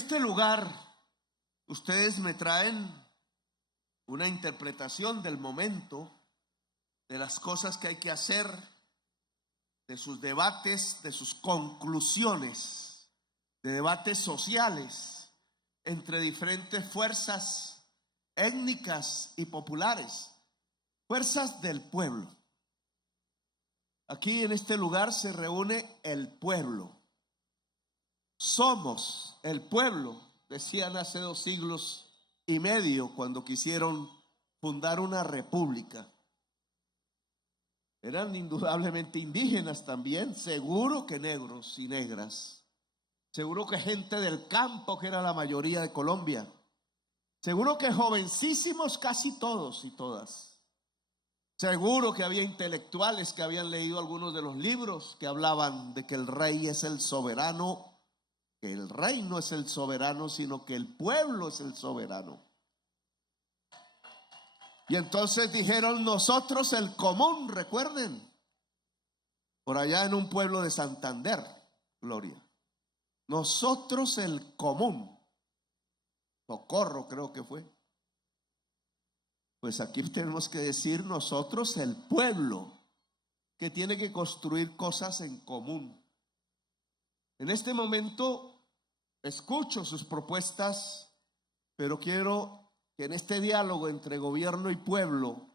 este lugar ustedes me traen una interpretación del momento, de las cosas que hay que hacer, de sus debates, de sus conclusiones, de debates sociales entre diferentes fuerzas étnicas y populares, fuerzas del pueblo. Aquí en este lugar se reúne el pueblo. Somos el pueblo, decían hace 2 siglos y medio cuando quisieron fundar una república. Eran indudablemente indígenas también, seguro que negros y negras, seguro que gente del campo, que era la mayoría de Colombia, seguro que jovencísimos casi todos y todas, seguro que había intelectuales que habían leído algunos de los libros que hablaban de que el rey es el soberano, que el rey no es el soberano, sino que el pueblo es el soberano. Y entonces dijeron: nosotros el común, recuerden, por allá en un pueblo de Santander, Gloria, nosotros el común, Socorro creo que fue. Pues aquí tenemos que decir nosotros el pueblo, que tiene que construir cosas en común. En este momento escucho sus propuestas, pero quiero que en este diálogo entre gobierno y pueblo,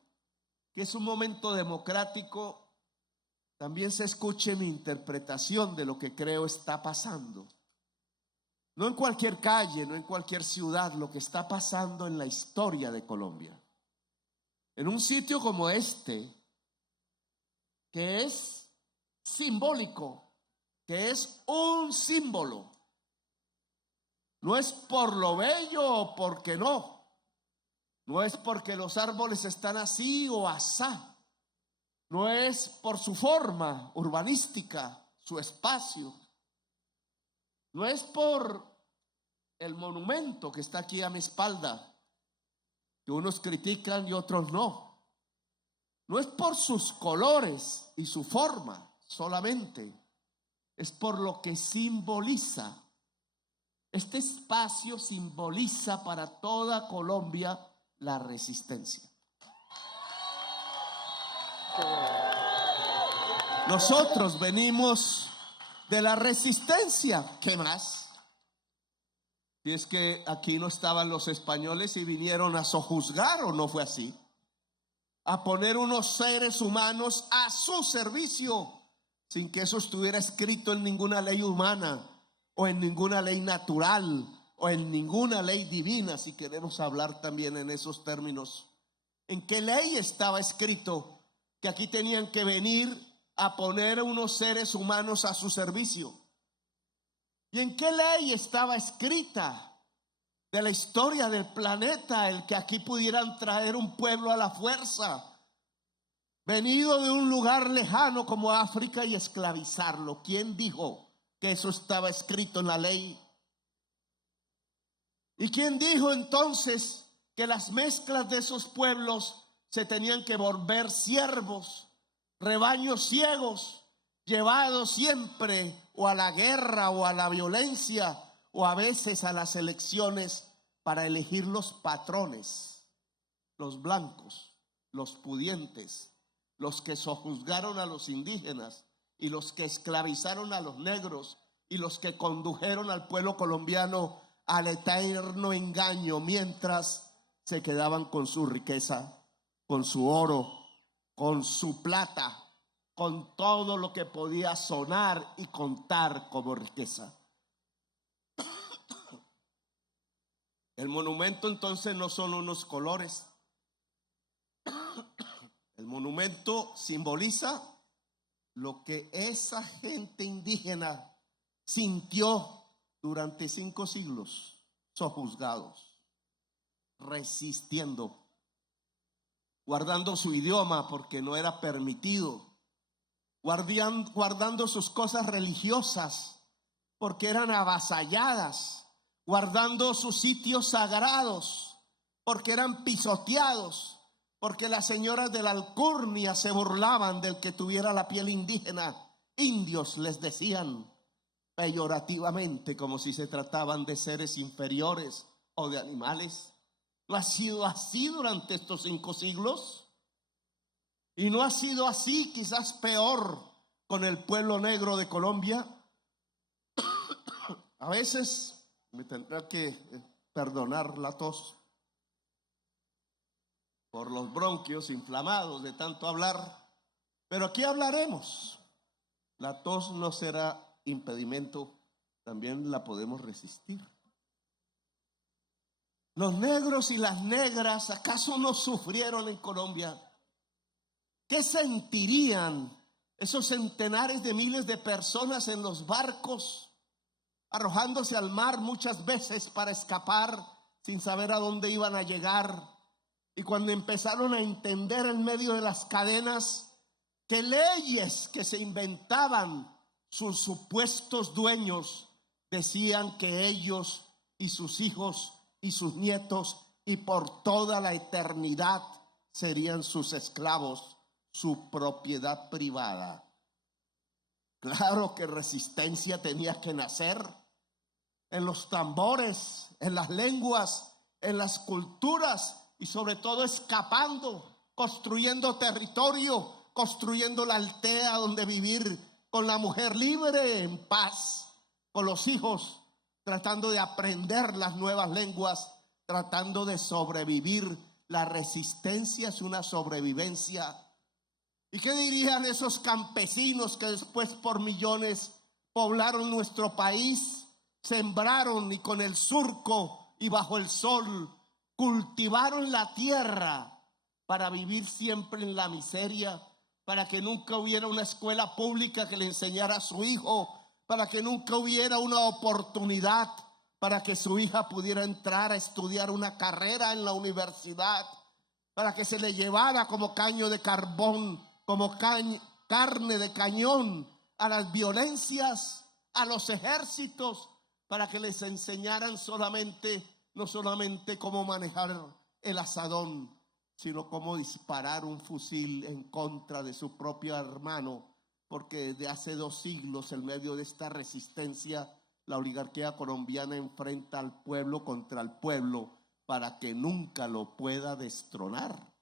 que es un momento democrático, también se escuche mi interpretación de lo que creo está pasando. No en cualquier calle, no en cualquier ciudad, lo que está pasando en la historia de Colombia. En un sitio como este, que es simbólico, que es un símbolo. No es por lo bello o porque no. No es porque los árboles están así o asá. No es por su forma urbanística, su espacio. No es por el monumento que está aquí a mi espalda, que unos critican y otros no. No es por sus colores y su forma solamente. Es por lo que simboliza. Este espacio simboliza para toda Colombia la resistencia. Nosotros venimos de la resistencia. ¿Qué más? Si es que aquí no estaban los españoles y vinieron a sojuzgar, ¿o no fue así? A poner unos seres humanos a su servicio, sin que eso estuviera escrito en ninguna ley humana, o en ninguna ley natural, o en ninguna ley divina, si queremos hablar también en esos términos. ¿En qué ley estaba escrito que aquí tenían que venir a poner unos seres humanos a su servicio? ¿Y en qué ley estaba escrita de la historia del planeta el que aquí pudieran traer un pueblo a la fuerza, venido de un lugar lejano como África, y esclavizarlo? ¿Quién dijo que eso estaba escrito en la ley? ¿Y quién dijo entonces que las mezclas de esos pueblos se tenían que volver siervos, rebaños ciegos, llevados siempre o a la guerra o a la violencia o a veces a las elecciones para elegir los patrones, los blancos, los pudientes, los que sojuzgaron a los indígenas y los que esclavizaron a los negros y los que condujeron al pueblo colombiano al eterno engaño, mientras se quedaban con su riqueza, con su oro, con su plata, con todo lo que podía sonar y contar como riqueza? El monumento entonces no son unos colores. El monumento simboliza lo que esa gente indígena sintió durante 5 siglos, sojuzgados, resistiendo, guardando su idioma porque no era permitido, guardando sus cosas religiosas porque eran avasalladas, guardando sus sitios sagrados porque eran pisoteados, porque las señoras de la alcurnia se burlaban del que tuviera la piel indígena. Indios les decían. peyorativamente, como si se trataban de seres inferiores o de animales. ¿No ha sido así durante estos 5 siglos? ¿Y no ha sido así, quizás peor, con el pueblo negro de Colombia? A veces me tendrá que perdonar la tos por los bronquios inflamados de tanto hablar, pero aquí hablaremos. La tos no será impedimento, también la podemos resistir. Los negros y las negras, ¿acaso no sufrieron en Colombia? ¿Qué sentirían esos centenares de miles de personas en los barcos, arrojándose al mar muchas veces para escapar sin saber a dónde iban a llegar? Y cuando empezaron a entender en medio de las cadenas que leyes que se inventaban sus supuestos dueños decían que ellos y sus hijos y sus nietos y por toda la eternidad serían sus esclavos, su propiedad privada. Claro que resistencia tenía que nacer en los tambores, en las lenguas, en las culturas y sobre todo escapando, construyendo territorio, construyendo la aldea donde vivir con la mujer libre, en paz, con los hijos, tratando de aprender las nuevas lenguas, tratando de sobrevivir. La resistencia es una sobrevivencia. ¿Y qué dirían esos campesinos que después por millones poblaron nuestro país, sembraron y con el surco y bajo el sol cultivaron la tierra para vivir siempre en la miseria, para que nunca hubiera una escuela pública que le enseñara a su hijo, para que nunca hubiera una oportunidad para que su hija pudiera entrar a estudiar una carrera en la universidad, para que se le llevara como caño de carbón, como carne de cañón a las violencias, a los ejércitos, para que les enseñaran no solamente cómo manejar el azadón, sino cómo disparar un fusil en contra de su propio hermano, porque desde hace 2 siglos, en medio de esta resistencia, la oligarquía colombiana enfrenta al pueblo contra el pueblo para que nunca lo pueda destronar.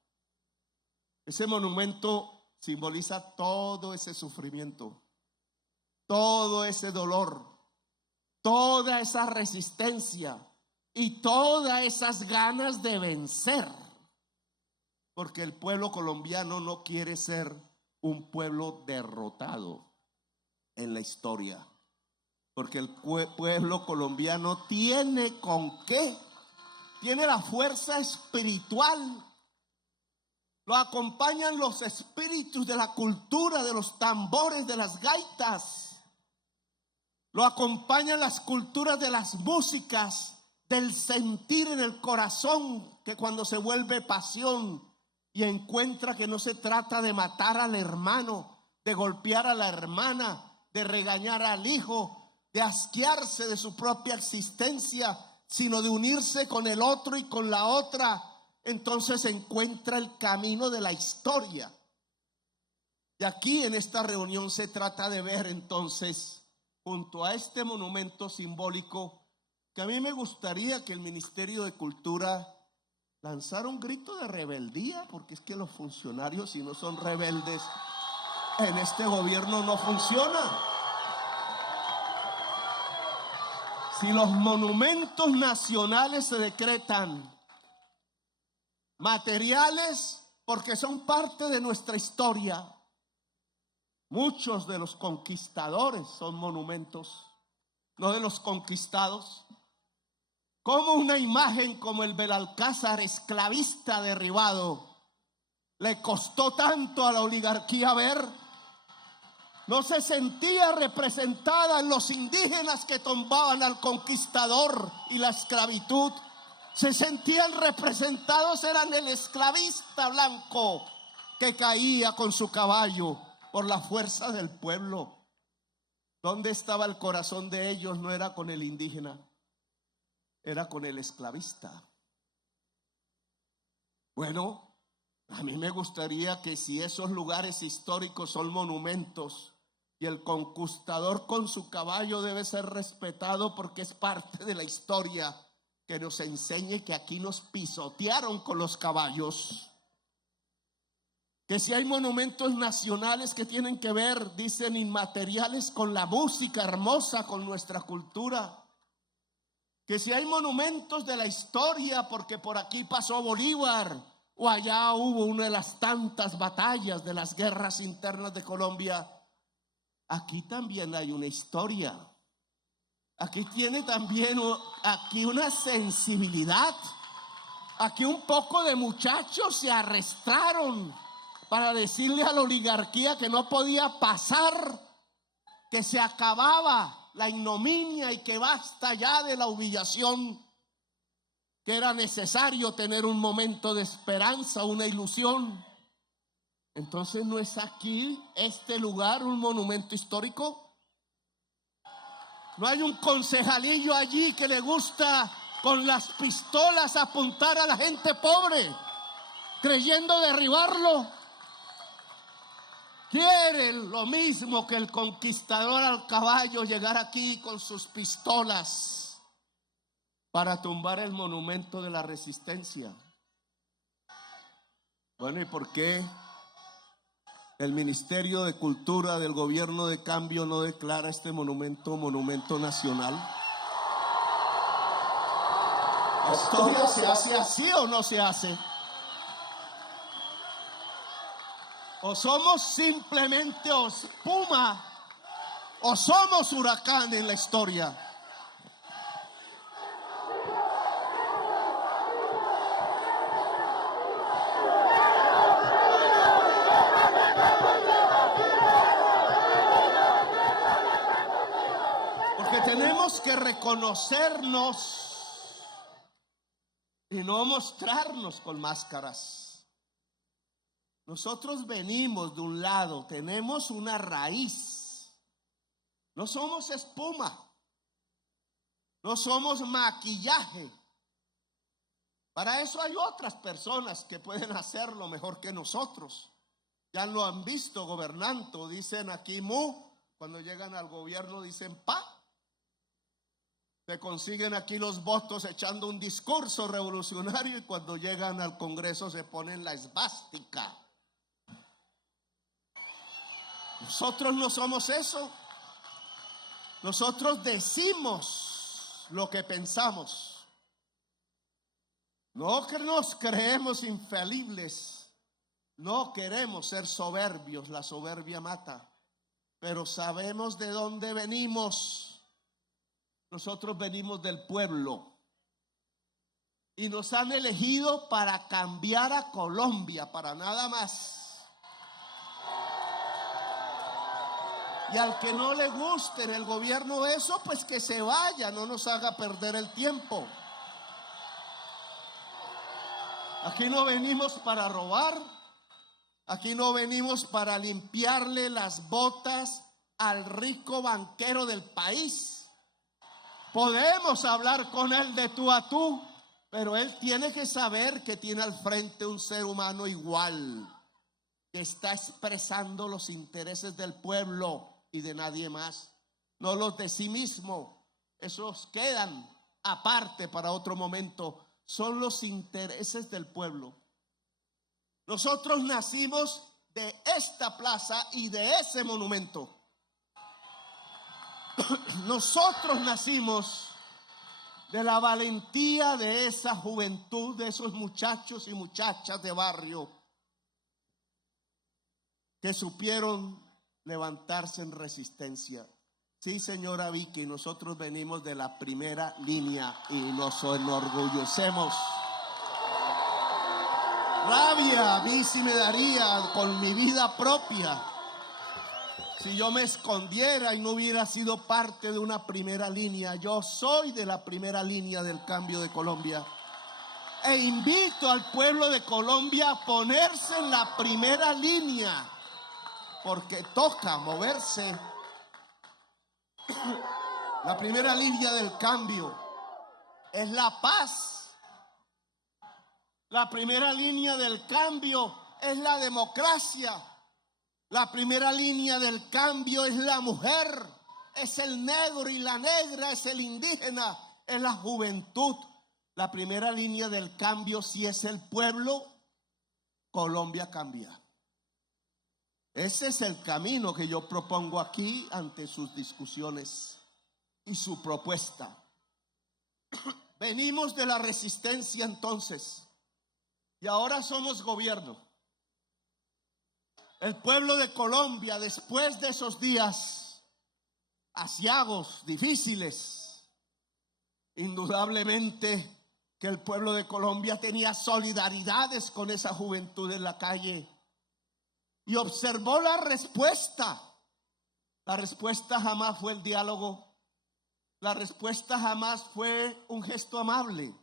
Ese monumento simboliza todo ese sufrimiento, todo ese dolor, toda esa resistencia y todas esas ganas de vencer, porque el pueblo colombiano no quiere ser un pueblo derrotado en la historia, porque el pueblo colombiano tiene con qué, tiene la fuerza espiritual. Lo acompañan los espíritus de la cultura, de los tambores, de las gaitas. Lo acompañan las culturas de las músicas, del sentir en el corazón, que cuando se vuelve pasión y encuentra que no se trata de matar al hermano, de golpear a la hermana, de regañar al hijo, de asquearse de su propia existencia, sino de unirse con el otro y con la otra, entonces encuentra el camino de la historia. Y aquí en esta reunión se trata de ver entonces, junto a este monumento simbólico, que a mí me gustaría que el Ministerio de Cultura lanzara un grito de rebeldía, porque es que los funcionarios, si no son rebeldes, en este gobierno no funciona. Si los monumentos nacionales se decretan materiales porque son parte de nuestra historia, muchos de los conquistadores son monumentos, no de los conquistados. Como una imagen como el Belalcázar esclavista derribado le costó tanto a la oligarquía ver, no se sentía representada en los indígenas que tumbaban al conquistador y la esclavitud. Se sentían representados, eran el esclavista blanco que caía con su caballo por la fuerza del pueblo. ¿Dónde estaba el corazón de ellos? No era con el indígena, era con el esclavista. Bueno, a mí me gustaría que si esos lugares históricos son monumentos, Y el conquistador con su caballo debe ser respetado porque es parte de la historia que nos enseñe que aquí nos pisotearon con los caballos. Que si hay monumentos nacionales que tienen que ver, dicen, inmateriales, con la música hermosa, con nuestra cultura. Que si hay monumentos de la historia, porque por aquí pasó Bolívar, o allá hubo una de las tantas batallas de las guerras internas de Colombia, aquí también hay una historia. Aquí tiene también aquí una sensibilidad. Aquí un poco de muchachos se arrestaron para decirle a la oligarquía que no podía pasar, que se acababa la ignominia y que basta ya de la humillación, que era necesario tener un momento de esperanza, una ilusión. Entonces, ¿no es aquí este lugar un monumento histórico? ¿No hay un concejalillo allí que le gusta con las pistolas apuntar a la gente pobre, creyendo derribarlo? Quieren lo mismo que el conquistador al caballo, llegar aquí con sus pistolas para tumbar el monumento de la resistencia. Bueno, ¿y por qué el Ministerio de Cultura del Gobierno de Cambio no declara este monumento monumento nacional? ¿La historia se hace así o no se hace? O somos simplemente espuma, o somos huracán en la historia. Porque tenemos que reconocernos y no mostrarnos con máscaras. Nosotros venimos de un lado, tenemos una raíz. No somos espuma, no somos maquillaje. Para eso hay otras personas que pueden hacerlo mejor que nosotros. Ya lo han visto gobernando, dicen aquí mu, cuando llegan al gobierno dicen pa. Se consiguen aquí los votos echando un discurso revolucionario y cuando llegan al Congreso se ponen la esvástica. Nosotros no somos eso. Nosotros decimos lo que pensamos. No que nos creemos infalibles. No queremos ser soberbios. La soberbia mata. Pero sabemos de dónde venimos. Nosotros venimos del pueblo. Y nos han elegido para cambiar a Colombia, para nada más. Y al que no le guste en el gobierno eso, pues que se vaya, no nos haga perder el tiempo. Aquí no venimos para robar, aquí no venimos para limpiarle las botas al rico banquero del país. Podemos hablar con él de tú a tú, pero él tiene que saber que tiene al frente un ser humano igual, que está expresando los intereses del pueblo y de nadie más, no los de sí mismo. Esos quedan aparte para otro momento. Son los intereses del pueblo. Nosotros nacimos de esta plaza y de ese monumento. Nosotros nacimos de la valentía de esa juventud, de esos muchachos y muchachas de barrio que supieron levantarse en resistencia. Sí, señora Vicky, nosotros venimos de la primera línea y nos enorgullecemos. Rabia a mí sí me daría con mi vida propia si yo me escondiera y no hubiera sido parte de una primera línea. Yo soy de la primera línea del cambio de Colombia e invito al pueblo de Colombia a ponerse en la primera línea, porque toca moverse. La primera línea del cambio es la paz. La primera línea del cambio es la democracia. La primera línea del cambio es la mujer, es el negro y la negra, es el indígena, es la juventud. La primera línea del cambio, si es el pueblo, Colombia cambia. Ese es el camino que yo propongo aquí ante sus discusiones y su propuesta. Venimos de la resistencia entonces y ahora somos gobierno. El pueblo de Colombia, después de esos días aciagos, difíciles, indudablemente que el pueblo de Colombia tenía solidaridades con esa juventud en la calle y observó la respuesta. La respuesta jamás fue el diálogo. La respuesta jamás fue un gesto amable.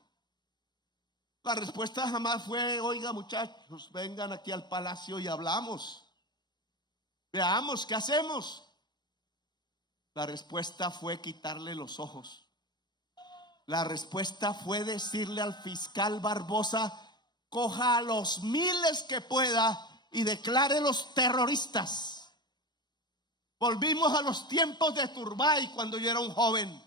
La respuesta jamás fue: oiga muchachos, vengan aquí al palacio y hablamos. Veamos qué hacemos. La respuesta fue quitarle los ojos. La respuesta fue decirle al fiscal Barbosa: coja a los miles que pueda y declare los terroristas. Volvimos a los tiempos de Turbay cuando yo era un joven.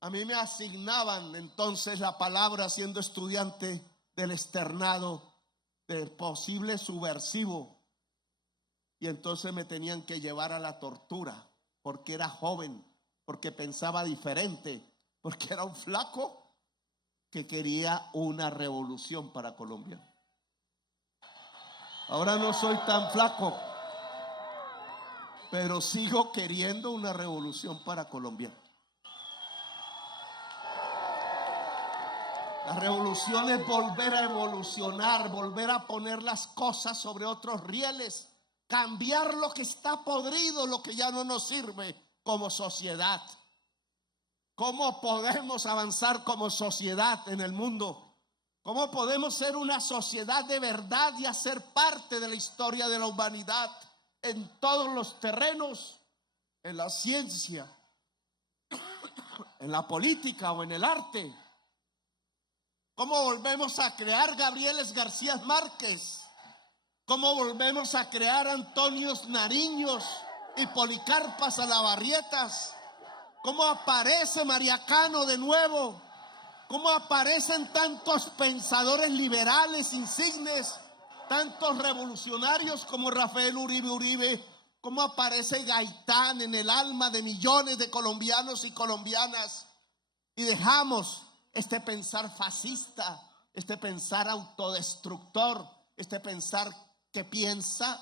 A mí me asignaban entonces la palabra, siendo estudiante, del externado, del posible subversivo. Y entonces me tenían que llevar a la tortura, porque era joven, porque pensaba diferente, porque era un flaco que quería una revolución para Colombia. Ahora no soy tan flaco, pero sigo queriendo una revolución para Colombia. La revolución es volver a evolucionar, volver a poner las cosas sobre otros rieles, cambiar lo que está podrido, lo que ya no nos sirve como sociedad. ¿Cómo podemos avanzar como sociedad en el mundo? ¿Cómo podemos ser una sociedad de verdad y hacer parte de la historia de la humanidad en todos los terrenos, en la ciencia, en la política o en el arte? ¿Cómo volvemos a crear Gabrieles García Márquez? ¿Cómo volvemos a crear Antonios Nariños y Policarpas Alabarrietas? ¿Cómo aparece María Cano de nuevo? ¿Cómo aparecen tantos pensadores liberales insignes, tantos revolucionarios como Rafael Uribe Uribe? ¿Cómo aparece Gaitán en el alma de millones de colombianos y colombianas? Y dejamos este pensar fascista, este pensar autodestructor, este pensar que piensa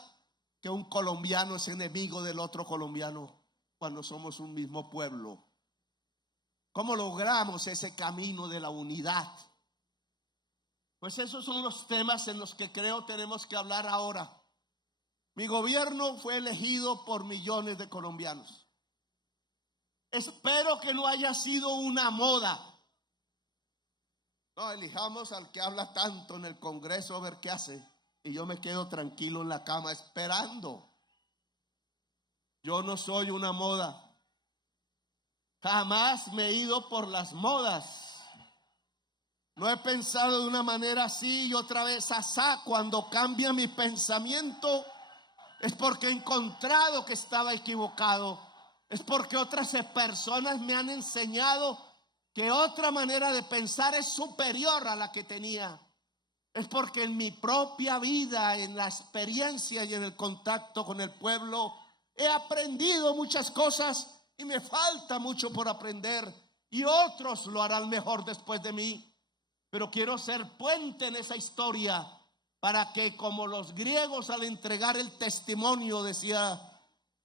que un colombiano es enemigo del otro colombiano cuando somos un mismo pueblo. ¿Cómo logramos ese camino de la unidad? Pues esos son los temas en los que creo tenemos que hablar ahora. Mi gobierno fue elegido por millones de colombianos. Espero que no haya sido una moda. No, elijamos al que habla tanto en el Congreso a ver qué hace. Y yo me quedo tranquilo en la cama esperando. Yo no soy una moda. Jamás me he ido por las modas. No he pensado de una manera así y otra vez asá. Cuando cambia mi pensamiento es porque he encontrado que estaba equivocado. Es porque otras personas me han enseñado que otra manera de pensar es superior a la que tenía. Es porque en mi propia vida, en la experiencia y en el contacto con el pueblo, he aprendido muchas cosas y me falta mucho por aprender. Y otros lo harán mejor después de mí. Pero quiero ser puente en esa historia para que, como los griegos al entregar el testimonio, decía: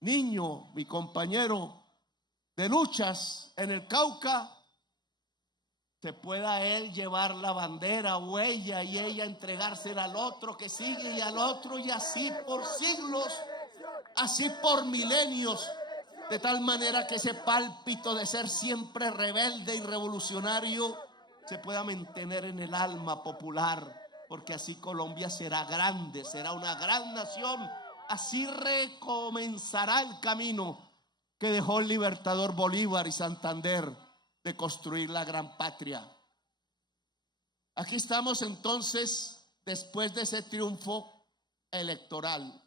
niño, mi compañero de luchas en el Cauca, se pueda él llevar la bandera o ella y ella entregársela al otro que sigue y al otro, y así por siglos, así por milenios, de tal manera que ese pálpito de ser siempre rebelde y revolucionario se pueda mantener en el alma popular, porque así Colombia será grande, será una gran nación. Así recomenzará el camino que dejó el libertador Bolívar y Santander de construir la gran patria. Aquí estamos entonces después de ese triunfo electoral.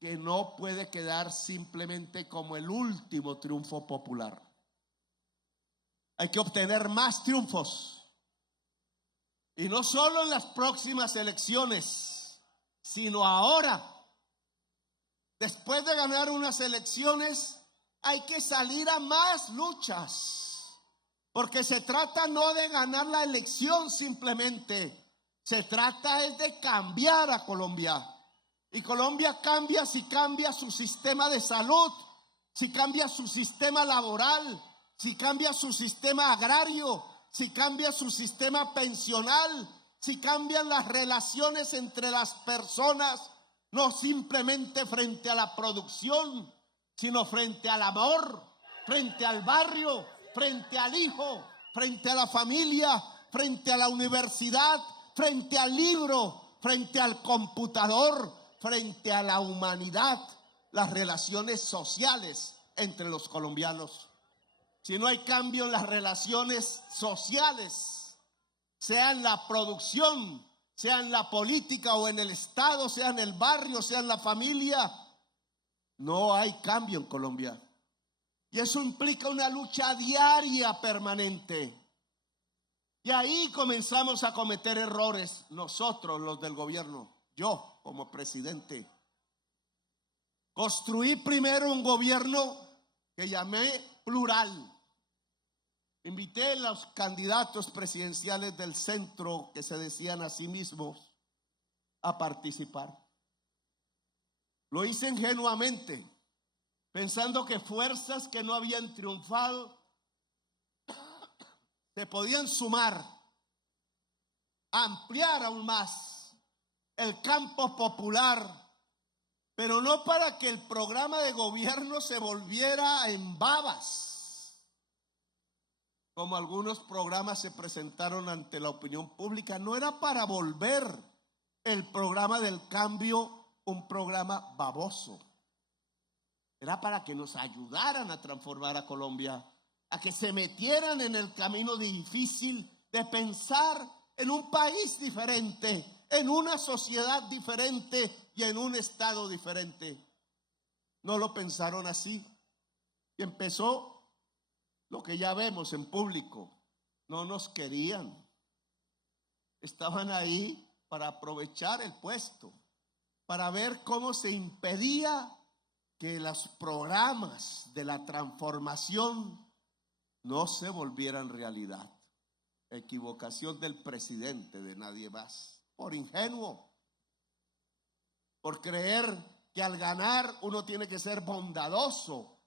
que no puede quedar simplemente como el último triunfo popular. Hay que obtener más triunfos. Y no solo en las próximas elecciones, sino ahora. Después de ganar unas elecciones, hay que salir a más luchas. Porque se trata no de ganar la elección simplemente. Se trata es de cambiar a Colombia. Y Colombia cambia si cambia su sistema de salud, si cambia su sistema laboral, si cambia su sistema agrario, si cambia su sistema pensional, si cambian las relaciones entre las personas, no simplemente frente a la producción, sino frente al amor, frente al barrio, frente al hijo, frente a la familia, frente a la universidad, frente al libro, frente al computador, frente a la humanidad, las relaciones sociales entre los colombianos. Si no hay cambio en las relaciones sociales, sea en la producción, sea en la política o en el Estado, sea en el barrio, sea en la familia, no hay cambio en Colombia. Y eso implica una lucha diaria permanente. Y ahí comenzamos a cometer errores nosotros, los del gobierno. Yo, como presidente, construí primero un gobierno que llamé plural. Invité a los candidatos presidenciales del centro, que se decían a sí mismos, a participar. Lo hice ingenuamente, pensando que fuerzas que no habían triunfado se podían sumar, ampliar aún más el campo popular, pero no para que el programa de gobierno se volviera en babas, como algunos programas se presentaron ante la opinión pública. No era para volver el programa del cambio un programa baboso, era para que nos ayudaran a transformar a Colombia, a que se metieran en el camino difícil de pensar en un país diferente, en una sociedad diferente y en un estado diferente. No lo pensaron así. Y empezó lo que ya vemos en público. No nos querían. Estaban ahí para aprovechar el puesto, para ver cómo se impedía que los programas de la transformación no se volvieran realidad. Equivocación del presidente, de nadie más. Por ingenuo, por creer que al ganar uno tiene que ser bondadoso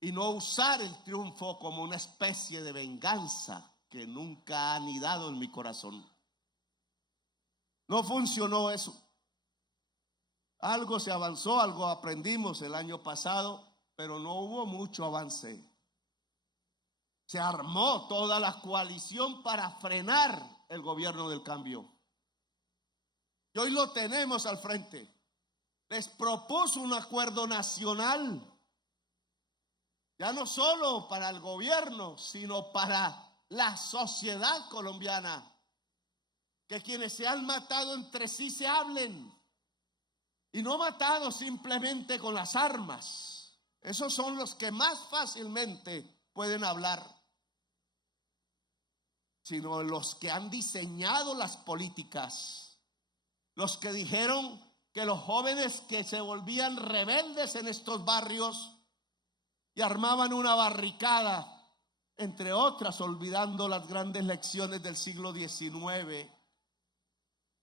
y no usar el triunfo como una especie de venganza que nunca ha anidado en mi corazón. No funcionó eso. Algo se avanzó, algo aprendimos el año pasado, pero no hubo mucho avance. Se armó toda la coalición para frenar el gobierno del cambio. Y hoy lo tenemos al frente. Les propuso un acuerdo nacional, ya no solo para el gobierno, sino para la sociedad colombiana. Que quienes se han matado entre sí se hablen. Y no matados simplemente con las armas. Esos son los que más fácilmente pueden hablar. Sino los que han diseñado las políticas. Los que dijeron que los jóvenes que se volvían rebeldes en estos barrios y armaban una barricada, entre otras, olvidando las grandes lecciones del siglo XIX,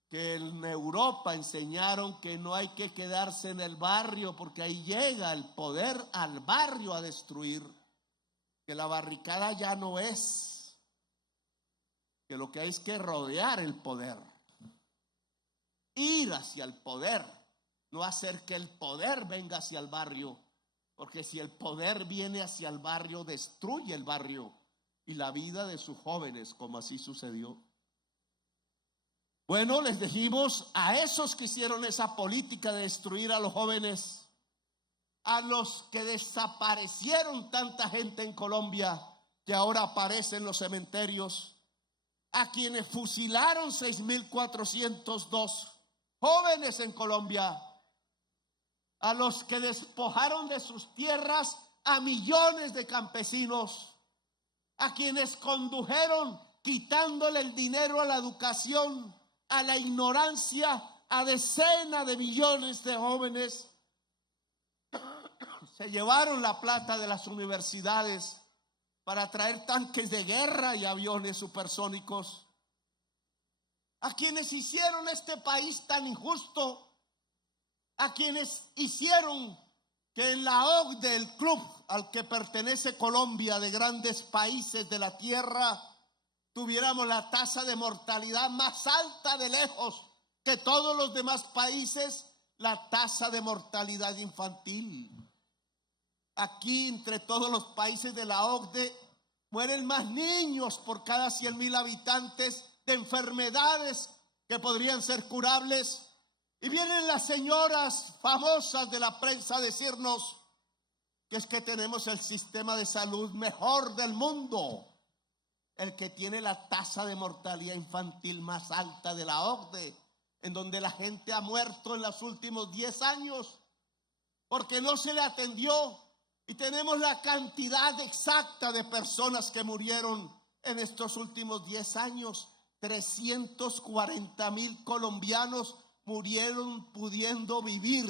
que en Europa enseñaron que no hay que quedarse en el barrio porque ahí llega el poder al barrio a destruir, que la barricada ya no es, que lo que hay es que rodear el poder. Ir hacia el poder, no hacer que el poder venga hacia el barrio, porque si el poder viene hacia el barrio, destruye el barrio y la vida de sus jóvenes, como así sucedió. Bueno, les dijimos a esos que hicieron esa política de destruir a los jóvenes, a los que desaparecieron tanta gente en Colombia, que ahora aparecen en los cementerios, a quienes fusilaron 6.402 jóvenes en Colombia, a los que despojaron de sus tierras a millones de campesinos, a quienes condujeron quitándole el dinero a la educación, a la ignorancia, a decenas de millones de jóvenes. Se llevaron la plata de las universidades para traer tanques de guerra y aviones supersónicos. A quienes hicieron este país tan injusto, a quienes hicieron que en la OCDE, el club al que pertenece Colombia de grandes países de la tierra, tuviéramos la tasa de mortalidad más alta de lejos que todos los demás países, la tasa de mortalidad infantil. Aquí, entre todos los países de la OCDE, mueren más niños por cada 100,000 habitantes de enfermedades que podrían ser curables. Y vienen las señoras famosas de la prensa a decirnos que es que tenemos el sistema de salud mejor del mundo, el que tiene la tasa de mortalidad infantil más alta de la OCDE, en donde la gente ha muerto en los últimos 10 años porque no se le atendió. Y tenemos la cantidad exacta de personas que murieron en estos últimos 10 años. 340,000 colombianos murieron pudiendo vivir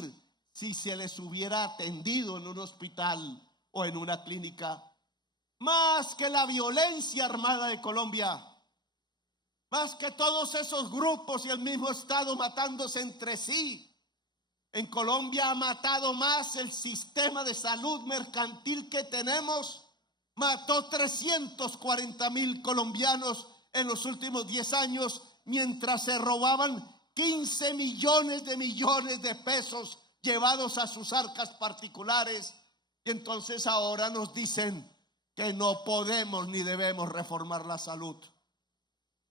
si se les hubiera atendido en un hospital o en una clínica. Más que la violencia armada de Colombia, más que todos esos grupos y el mismo Estado matándose entre sí, en Colombia ha matado más el sistema de salud mercantil que tenemos. Mató 340,000 colombianos en los últimos 10 años, mientras se robaban 15 millones de pesos llevados a sus arcas particulares. Y entonces ahora nos dicen que no podemos ni debemos reformar la salud.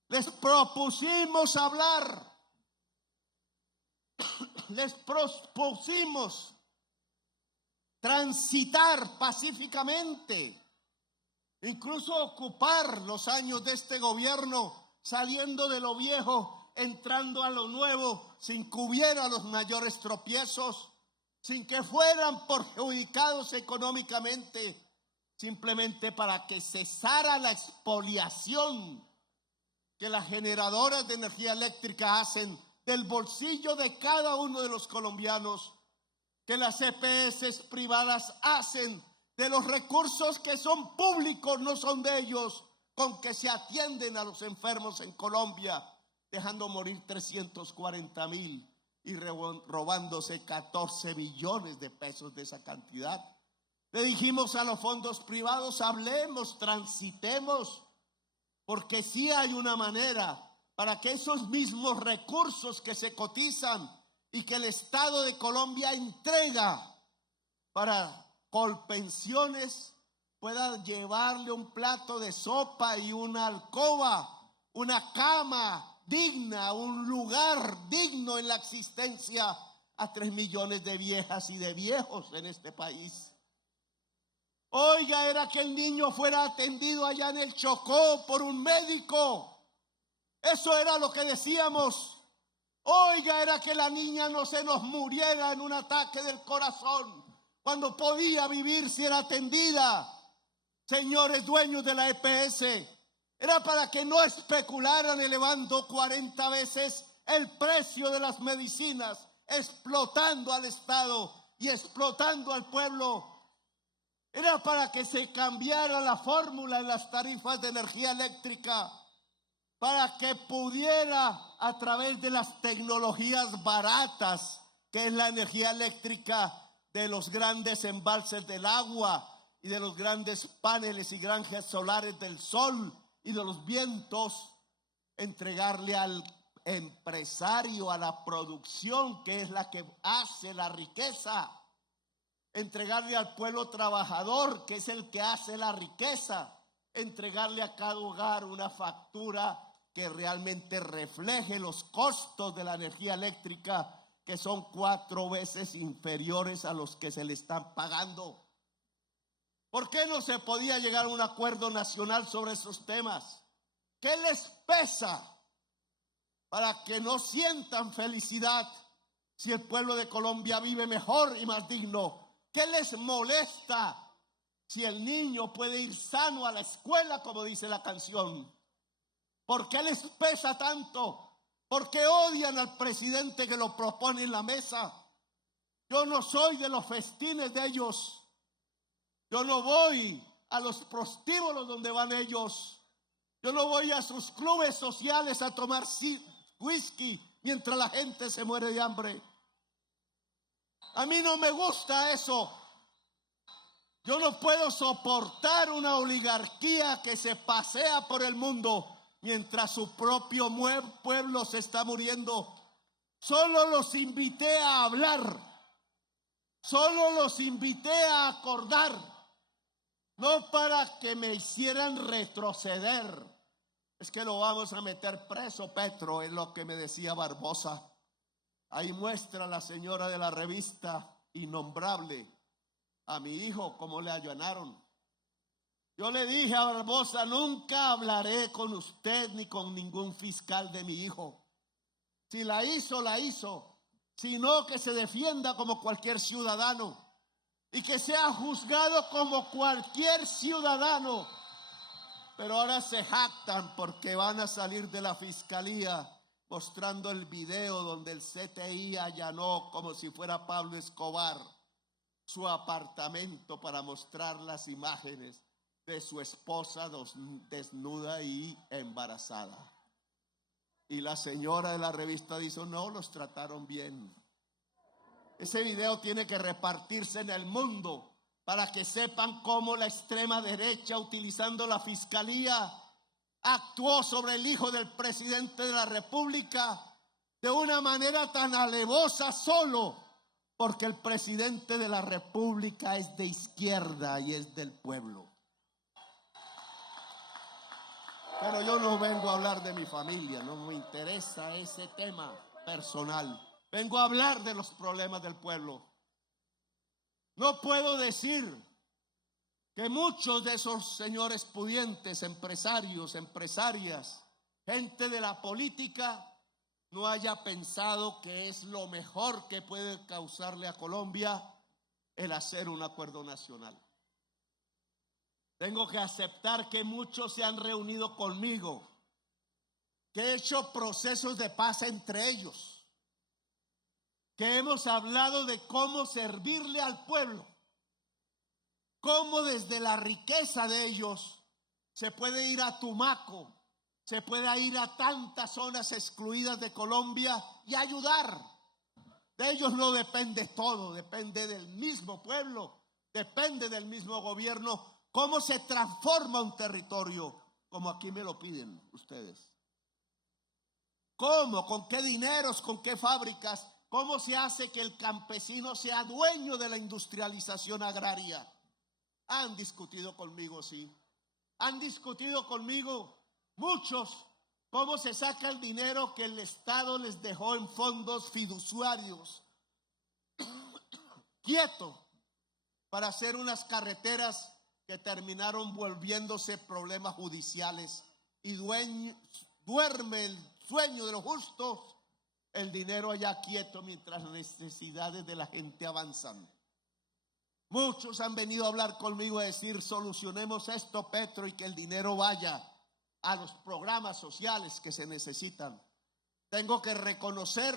Les propusimos hablar. Les propusimos transitar pacíficamente, incluso ocupar los años de este gobierno, saliendo de lo viejo, entrando a lo nuevo, sin que hubiera los mayores tropiezos, sin que fueran perjudicados económicamente, simplemente para que cesara la expoliación que las generadoras de energía eléctrica hacen del bolsillo de cada uno de los colombianos, que las EPS privadas hacen de los recursos que son públicos, no son de ellos, con que se atienden a los enfermos en Colombia, dejando morir 340,000 y robándose 14 billones de pesos de esa cantidad. Le dijimos a los fondos privados: hablemos, transitemos, porque sí hay una manera para que esos mismos recursos que se cotizan y que el Estado de Colombia entrega para Colpensiones pueda llevarle un plato de sopa y una alcoba, una cama digna, un lugar digno en la existencia a 3 millones de viejas y de viejos en este país. Oiga, era que el niño fuera atendido allá en el Chocó por un médico. Eso era lo que decíamos. Oiga, era que la niña no se nos muriera en un ataque del corazón cuando podía vivir si era atendida. Señores dueños de la EPS, era para que no especularan elevando 40 veces el precio de las medicinas, explotando al Estado y explotando al pueblo. Era para que se cambiara la fórmula en las tarifas de energía eléctrica, para que pudiera, a través de las tecnologías baratas, que es la energía eléctrica de los grandes embalses del agua y de los grandes paneles y granjas solares del sol y de los vientos, entregarle al empresario, a la producción, que es la que hace la riqueza, entregarle al pueblo trabajador, que es el que hace la riqueza, entregarle a cada hogar una factura que realmente refleje los costos de la energía eléctrica, que son 4 veces inferiores a los que se le están pagando. ¿Por qué no se podía llegar a un acuerdo nacional sobre esos temas? ¿Qué les pesa para que no sientan felicidad si el pueblo de Colombia vive mejor y más digno? ¿Qué les molesta si el niño puede ir sano a la escuela, como dice la canción? ¿Por qué les pesa tanto? ¿Por qué odian al presidente que lo propone en la mesa? Yo no soy de los festines de ellos. Yo no voy a los prostíbulos donde van ellos. Yo no voy a sus clubes sociales a tomar whisky mientras la gente se muere de hambre. A mí no me gusta eso. Yo no puedo soportar una oligarquía que se pasea por el mundo mientras su propio pueblo se está muriendo. Solo los invité a hablar. Solo los invité a acordar. No para que me hicieran retroceder. Es que lo vamos a meter preso, Petro, es lo que me decía Barbosa. Ahí muestra la señora de la revista Innombrable a mi hijo cómo le allanaron. Yo le dije a Barbosa: nunca hablaré con usted ni con ningún fiscal de mi hijo. Si la hizo, la hizo. Sino que se defienda como cualquier ciudadano y que sea juzgado como cualquier ciudadano. Pero ahora se jactan porque van a salir de la fiscalía mostrando el video donde el CTI allanó, como si fuera Pablo Escobar, su apartamento para mostrar las imágenes de su esposa desnuda y embarazada. Y la señora de la revista dice: no, los trataron bien. Ese video tiene que repartirse en el mundo para que sepan cómo la extrema derecha, utilizando la fiscalía, actuó sobre el hijo del presidente de la República de una manera tan alevosa solo porque el presidente de la República es de izquierda y es del pueblo. Pero yo no vengo a hablar de mi familia, no me interesa ese tema personal. Vengo a hablar de los problemas del pueblo. No puedo decir que muchos de esos señores pudientes, empresarios, empresarias, gente de la política, no haya pensado que es lo mejor que puede causarle a Colombia el hacer un acuerdo nacional. Tengo que aceptar que muchos se han reunido conmigo, que he hecho procesos de paz entre ellos, que hemos hablado de cómo servirle al pueblo, cómo desde la riqueza de ellos se puede ir a Tumaco, se puede ir a tantas zonas excluidas de Colombia y ayudar. De ellos no depende todo, depende del mismo pueblo, depende del mismo gobierno. ¿Cómo se transforma un territorio? Como aquí me lo piden ustedes. ¿Cómo? ¿Con qué dineros? ¿Con qué fábricas? ¿Cómo se hace que el campesino sea dueño de la industrialización agraria? Han discutido conmigo, sí. Han discutido conmigo muchos cómo se saca el dinero que el Estado les dejó en fondos fiduciarios quieto para hacer unas carreteras que terminaron volviéndose problemas judiciales, y duerme el sueño de los justos, el dinero allá quieto mientras las necesidades de la gente avanzan. Muchos han venido a hablar conmigo a decir: solucionemos esto, Petro, y que el dinero vaya a los programas sociales que se necesitan. Tengo que reconocer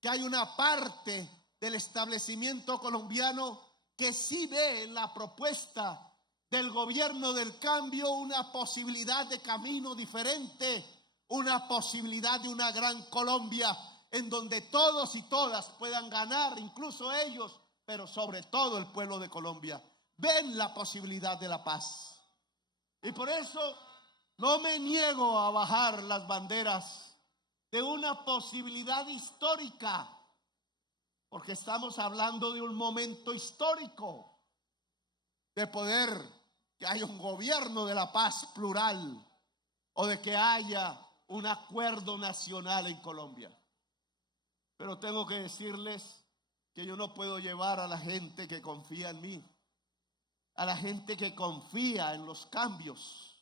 que hay una parte del establecimiento colombiano que sí ve en la propuesta del gobierno del cambio una posibilidad de camino diferente, una posibilidad de una gran Colombia en donde todos y todas puedan ganar, incluso ellos, pero sobre todo el pueblo de Colombia. Ven la posibilidad de la paz. Y por eso no me niego a bajar las banderas de una posibilidad histórica, porque estamos hablando de un momento histórico, de poder que haya un gobierno de la paz plural o de que haya un acuerdo nacional en Colombia. Pero tengo que decirles que yo no puedo llevar a la gente que confía en mí, a la gente que confía en los cambios,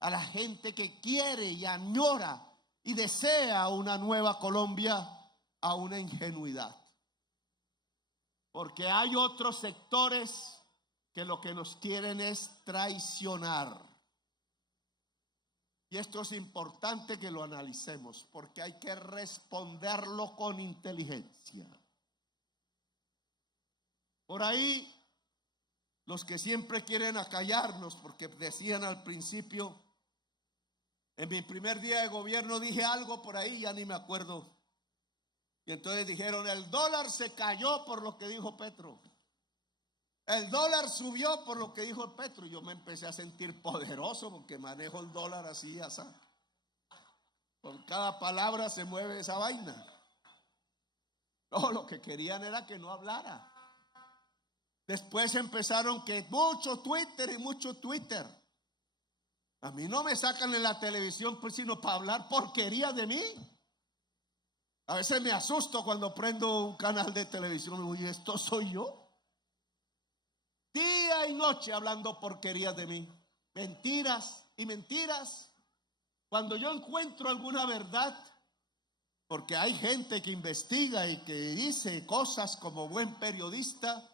a la gente que quiere y añora y desea una nueva Colombia, a una ingenuidad. Porque hay otros sectores que lo que nos quieren es traicionar. Y esto es importante que lo analicemos, porque hay que responderlo con inteligencia. Por ahí, los que siempre quieren acallarnos, porque decían al principio, en mi primer día de gobierno dije algo por ahí, ya ni me acuerdo. Y entonces dijeron, el dólar se cayó por lo que dijo Petro. El dólar subió por lo que dijo Petro. Yo me empecé a sentir poderoso porque manejo el dólar así, así. Con cada palabra se mueve esa vaina. No, lo que querían era que no hablara. Después empezaron que mucho Twitter y mucho Twitter. A mí no me sacan en la televisión pues sino para hablar porquería de mí. A veces me asusto cuando prendo un canal de televisión y digo, ¿esto soy yo? Día y noche hablando porquerías de mí. Mentiras y mentiras. Cuando yo encuentro alguna verdad, porque hay gente que investiga y que dice cosas como buen periodista,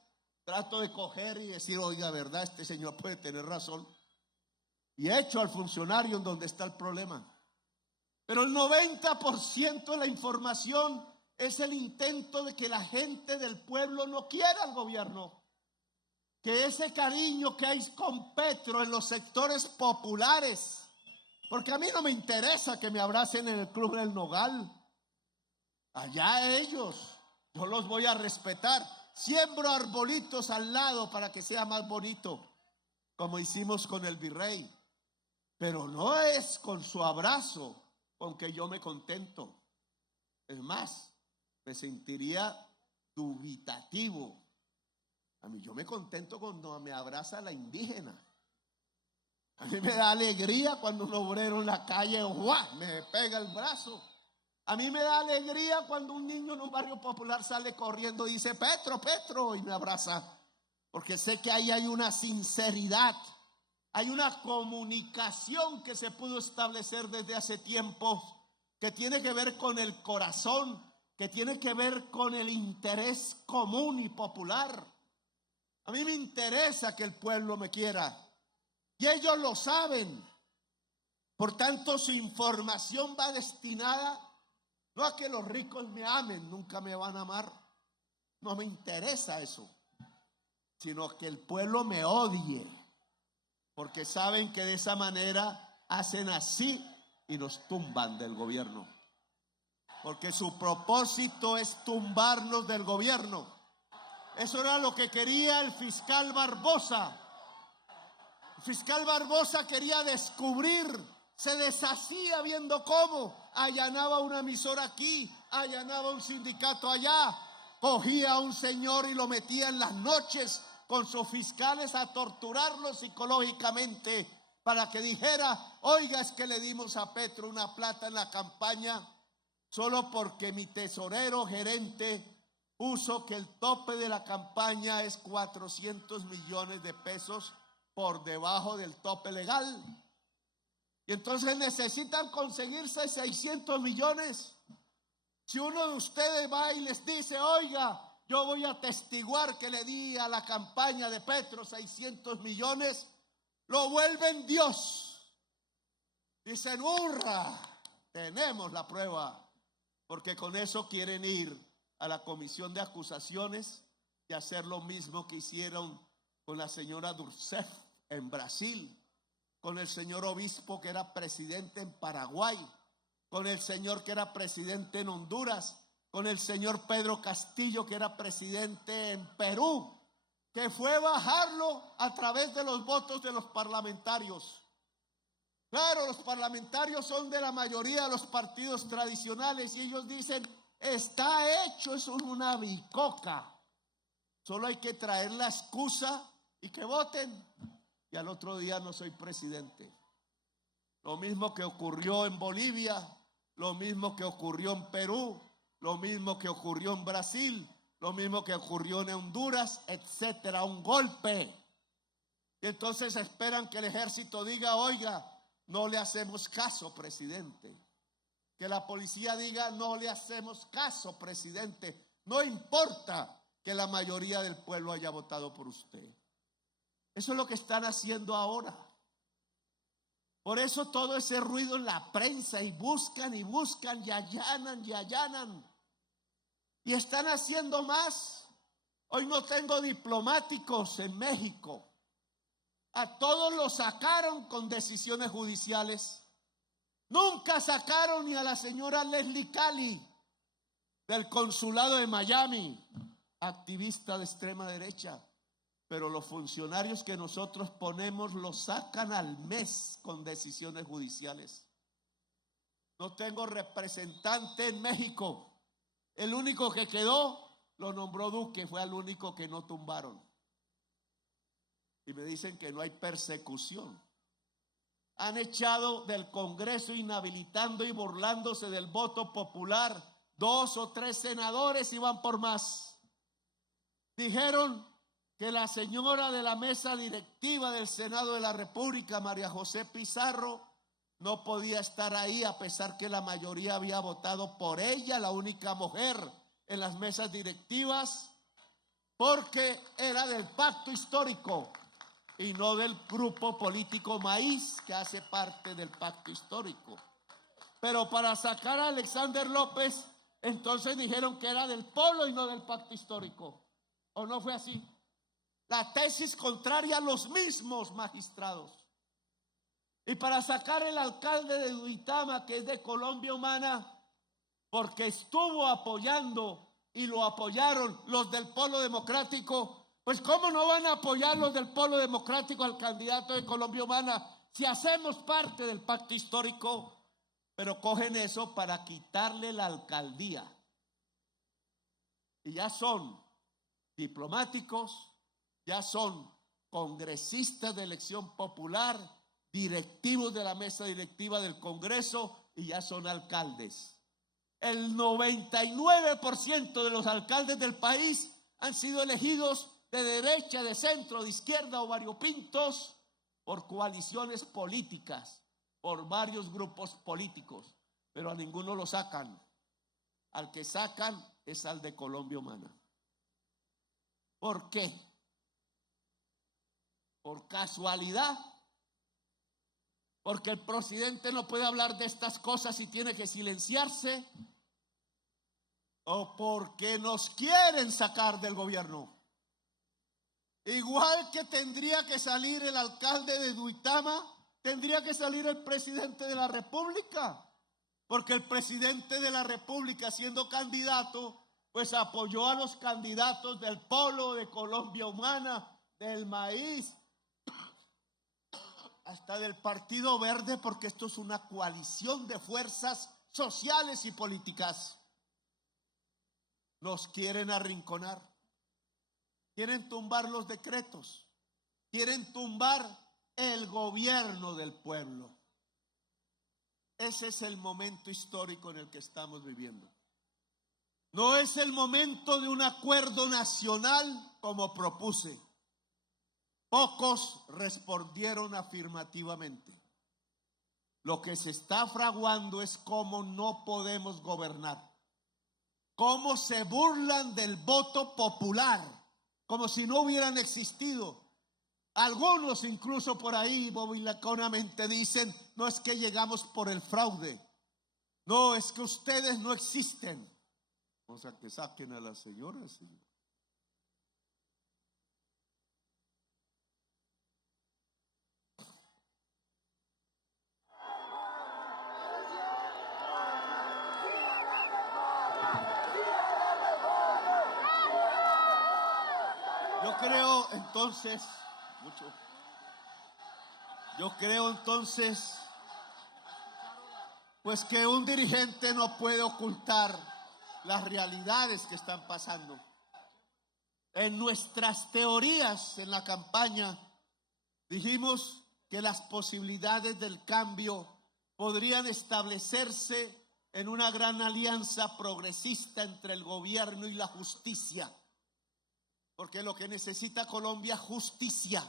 trato de coger y decir, oiga, verdad, este señor puede tener razón. Y echo al funcionario en donde está el problema. Pero el 90% de la información es el intento de que la gente del pueblo no quiera al gobierno. Que ese cariño que hay con Petro en los sectores populares, porque a mí no me interesa que me abracen en el Club del Nogal. Allá ellos, yo los voy a respetar. Siembro arbolitos al lado para que sea más bonito, como hicimos con el virrey. Pero no es con su abrazo con que yo me contento. Es más, me sentiría dubitativo. A mí yo me contento cuando me abraza la indígena. A mí me da alegría cuando un obrero en la calle ¡guau!, me pega el brazo. A mí me da alegría cuando un niño en un barrio popular sale corriendo y dice Petro, Petro, y me abraza. Porque sé que ahí hay una sinceridad, hay una comunicación que se pudo establecer desde hace tiempo, que tiene que ver con el corazón, que tiene que ver con el interés común y popular. A mí me interesa que el pueblo me quiera y ellos lo saben. Por tanto, su información va destinada no a que los ricos me amen, nunca me van a amar. No me interesa eso, sino que el pueblo me odie, porque saben que de esa manera hacen así y nos tumban del gobierno. Porque su propósito es tumbarnos del gobierno. Eso era lo que quería el fiscal Barbosa. El fiscal Barbosa quería descubrir, se deshacía viendo cómo allanaba una emisora aquí, allanaba un sindicato allá, cogía a un señor y lo metía en las noches con sus fiscales a torturarlo psicológicamente para que dijera, oiga, es que le dimos a Petro una plata en la campaña solo porque mi tesorero gerente puso que el tope de la campaña es 400 millones de pesos por debajo del tope legal. Y entonces necesitan conseguirse 600 millones. Si uno de ustedes va y les dice, oiga, yo voy a atestiguar que le di a la campaña de Petro 600 millones, lo vuelven Dios. Dicen, hurra, tenemos la prueba. Porque con eso quieren ir a la comisión de acusaciones y hacer lo mismo que hicieron con la señora Durcef en Brasil, con el señor obispo que era presidente en Paraguay, con el señor que era presidente en Honduras, con el señor Pedro Castillo que era presidente en Perú, que fue bajarlo a través de los votos de los parlamentarios. Claro, los parlamentarios son de la mayoría de los partidos tradicionales y ellos dicen, está hecho, eso es una bicoca. Solo hay que traer la excusa y que voten. Y al otro día no soy presidente. Lo mismo que ocurrió en Bolivia, lo mismo que ocurrió en Perú, lo mismo que ocurrió en Brasil, lo mismo que ocurrió en Honduras, etcétera. Un golpe. Y entonces esperan que el ejército diga, oiga, no le hacemos caso, presidente. Que la policía diga: no le hacemos caso, presidente, no importa que la mayoría del pueblo haya votado por usted. Eso es lo que están haciendo ahora. Por eso todo ese ruido en la prensa, y buscan y buscan y allanan y allanan. Y están haciendo más. Hoy no tengo diplomáticos en México. A todos los sacaron con decisiones judiciales. Nunca sacaron ni a la señora Leslie Cali del consulado de Miami, activista de extrema derecha. Pero los funcionarios que nosotros ponemos los sacan al mes con decisiones judiciales. No tengo representante en México. El único que quedó lo nombró Duque, fue el único que no tumbaron. Y me dicen que no hay persecución. Han echado del Congreso, inhabilitando y burlándose del voto popular, 2 o 3 senadores y van por más. Dijeron que la señora de la mesa directiva del Senado de la República, María José Pizarro, no podía estar ahí a pesar que la mayoría había votado por ella, la única mujer en las mesas directivas, porque era del pacto histórico y no del grupo político Maíz, que hace parte del pacto histórico. Pero para sacar a Alexander López, entonces dijeron que era del Polo y no del pacto histórico. ¿O no fue así? La tesis contraria a los mismos magistrados. Y para sacar el alcalde de Duitama, que es de Colombia Humana, porque estuvo apoyando y lo apoyaron los del Polo Democrático, pues ¿cómo no van a apoyar los del Polo Democrático al candidato de Colombia Humana si hacemos parte del pacto histórico? Pero cogen eso para quitarle la alcaldía. Y ya son diplomáticos, ya son congresistas de elección popular, directivos de la mesa directiva del Congreso y ya son alcaldes. El 99% de los alcaldes del país han sido elegidos de derecha, de centro, de izquierda o variopintos por coaliciones políticas, por varios grupos políticos, pero a ninguno lo sacan. Al que sacan es al de Colombia Humana. ¿Por qué? ¿Por casualidad? Porque el presidente no puede hablar de estas cosas y tiene que silenciarse, o porque nos quieren sacar del gobierno. Igual que tendría que salir el alcalde de Duitama, tendría que salir el presidente de la República, porque el presidente de la República, siendo candidato, pues apoyó a los candidatos del Polo, de Colombia Humana, del Maíz, hasta del Partido Verde, porque esto es una coalición de fuerzas sociales y políticas. Nos quieren arrinconar, quieren tumbar los decretos, quieren tumbar el gobierno del pueblo. Ese es el momento histórico en el que estamos viviendo. No es el momento de un acuerdo nacional como propuse. Pocos respondieron afirmativamente. Lo que se está fraguando es cómo no podemos gobernar. Cómo se burlan del voto popular, como si no hubieran existido. Algunos incluso por ahí bobilaconamente dicen: no es que llegamos por el fraude, no, es que ustedes no existen. O sea, que saquen a la señora, señor. Yo creo entonces, pues que un dirigente no puede ocultar las realidades que están pasando. En nuestras teorías en la campaña dijimos que las posibilidades del cambio podrían establecerse en una gran alianza progresista entre el gobierno y la justicia. Porque lo que necesita Colombia es justicia.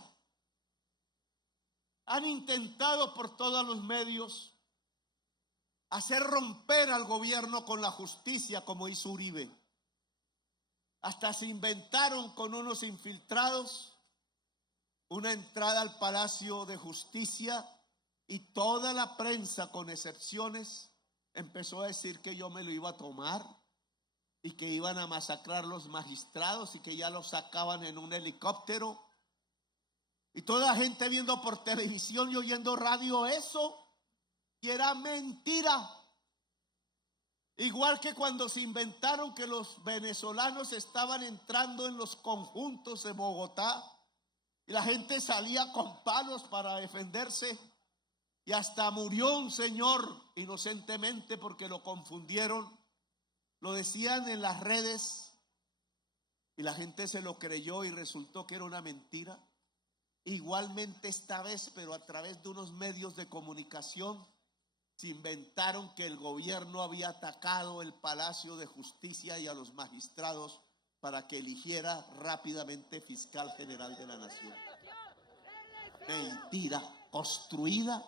Han intentado por todos los medios hacer romper al gobierno con la justicia como hizo Uribe. Hasta se inventaron con unos infiltrados una entrada al Palacio de Justicia y toda la prensa, con excepciones, empezó a decir que yo me lo iba a tomar y que iban a masacrar los magistrados y que ya los sacaban en un helicóptero. Y toda la gente viendo por televisión y oyendo radio eso, y era mentira. Igual que cuando se inventaron que los venezolanos estaban entrando en los conjuntos de Bogotá y la gente salía con palos para defenderse y hasta murió un señor inocentemente porque lo confundieron. Lo decían en las redes y la gente se lo creyó y resultó que era una mentira. Igualmente esta vez, pero a través de unos medios de comunicación, se inventaron que el gobierno había atacado el Palacio de Justicia y a los magistrados para que eligiera rápidamente fiscal general de la nación. Mentira construida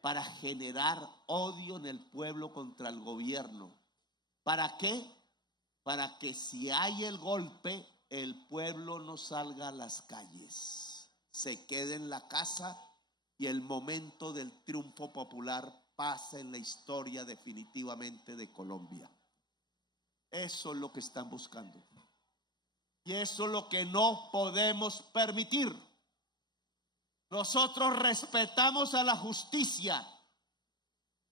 para generar odio en el pueblo contra el gobierno. ¿Para qué? Para que si hay el golpe, el pueblo no salga a las calles, se quede en la casa y el momento del triunfo popular pasa en la historia definitivamente de Colombia. Eso es lo que están buscando. Y eso es lo que no podemos permitir. Nosotros respetamos a la justicia.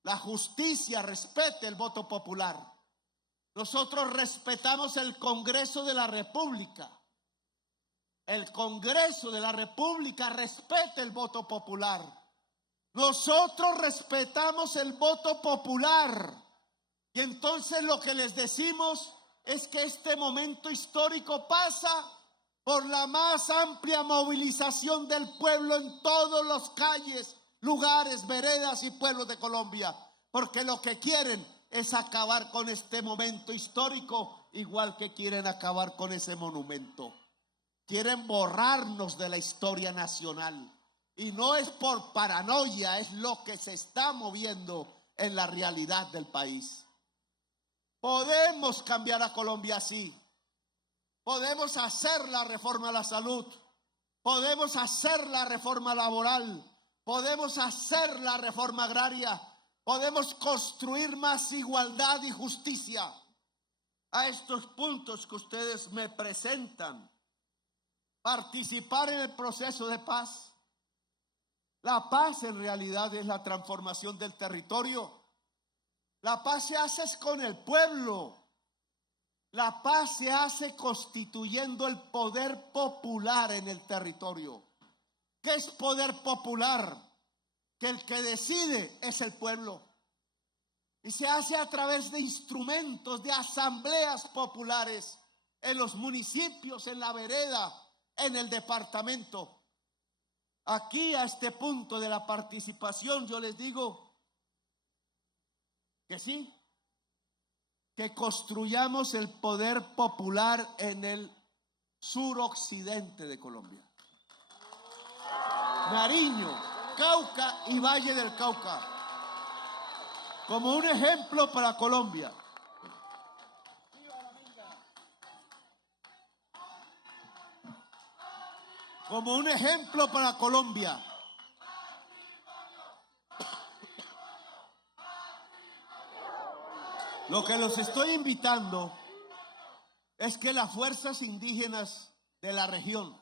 La justicia respeta el voto popular. Nosotros respetamos el Congreso de la República. El Congreso de la República respeta el voto popular. Nosotros respetamos el voto popular. Y entonces lo que les decimos es que este momento histórico pasa por la más amplia movilización del pueblo en todas las calles, lugares, veredas y pueblos de Colombia. Porque lo que quieren es acabar con este momento histórico, igual que quieren acabar con ese monumento. Quieren borrarnos de la historia nacional. Y no es por paranoia, es lo que se está moviendo en la realidad del país. Podemos cambiar a Colombia así. Podemos hacer la reforma a la salud. Podemos hacer la reforma laboral. Podemos hacer la reforma agraria. Podemos construir más igualdad y justicia. A estos puntos que ustedes me presentan, participar en el proceso de paz. La paz en realidad es la transformación del territorio. La paz se hace con el pueblo. La paz se hace constituyendo el poder popular en el territorio. ¿Qué es poder popular? Que el que decide es el pueblo. Y se hace a través de instrumentos, de asambleas populares en los municipios, en la vereda, en el departamento. Aquí a este punto de la participación yo les digo que sí, que construyamos el poder popular en el suroccidente de Colombia. Nariño, Cauca y Valle del Cauca, como un ejemplo para Colombia. Como un ejemplo para Colombia. Lo que los estoy invitando es que las fuerzas indígenas de la región,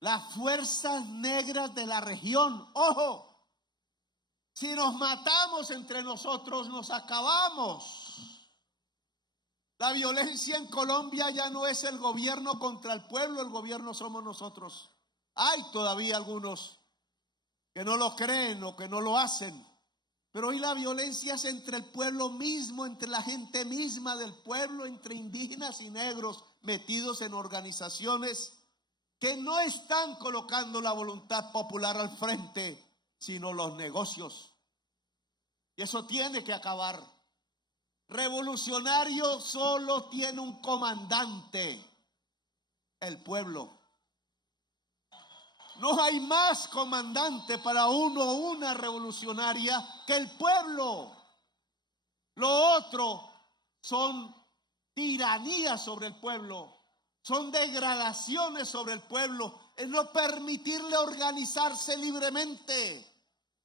las fuerzas negras de la región, ojo, si nos matamos entre nosotros nos acabamos. La violencia en Colombia ya no es el gobierno contra el pueblo, el gobierno somos nosotros. Hay todavía algunos que no lo creen o que no lo hacen, pero hoy la violencia es entre el pueblo mismo, entre la gente misma del pueblo, entre indígenas y negros metidos en organizaciones que no están colocando la voluntad popular al frente, sino los negocios. Y eso tiene que acabar. Revolucionario solo tiene un comandante, el pueblo. No hay más comandante para uno o una revolucionaria que el pueblo. Lo otro son tiranías sobre el pueblo, son degradaciones sobre el pueblo, es no permitirle organizarse libremente,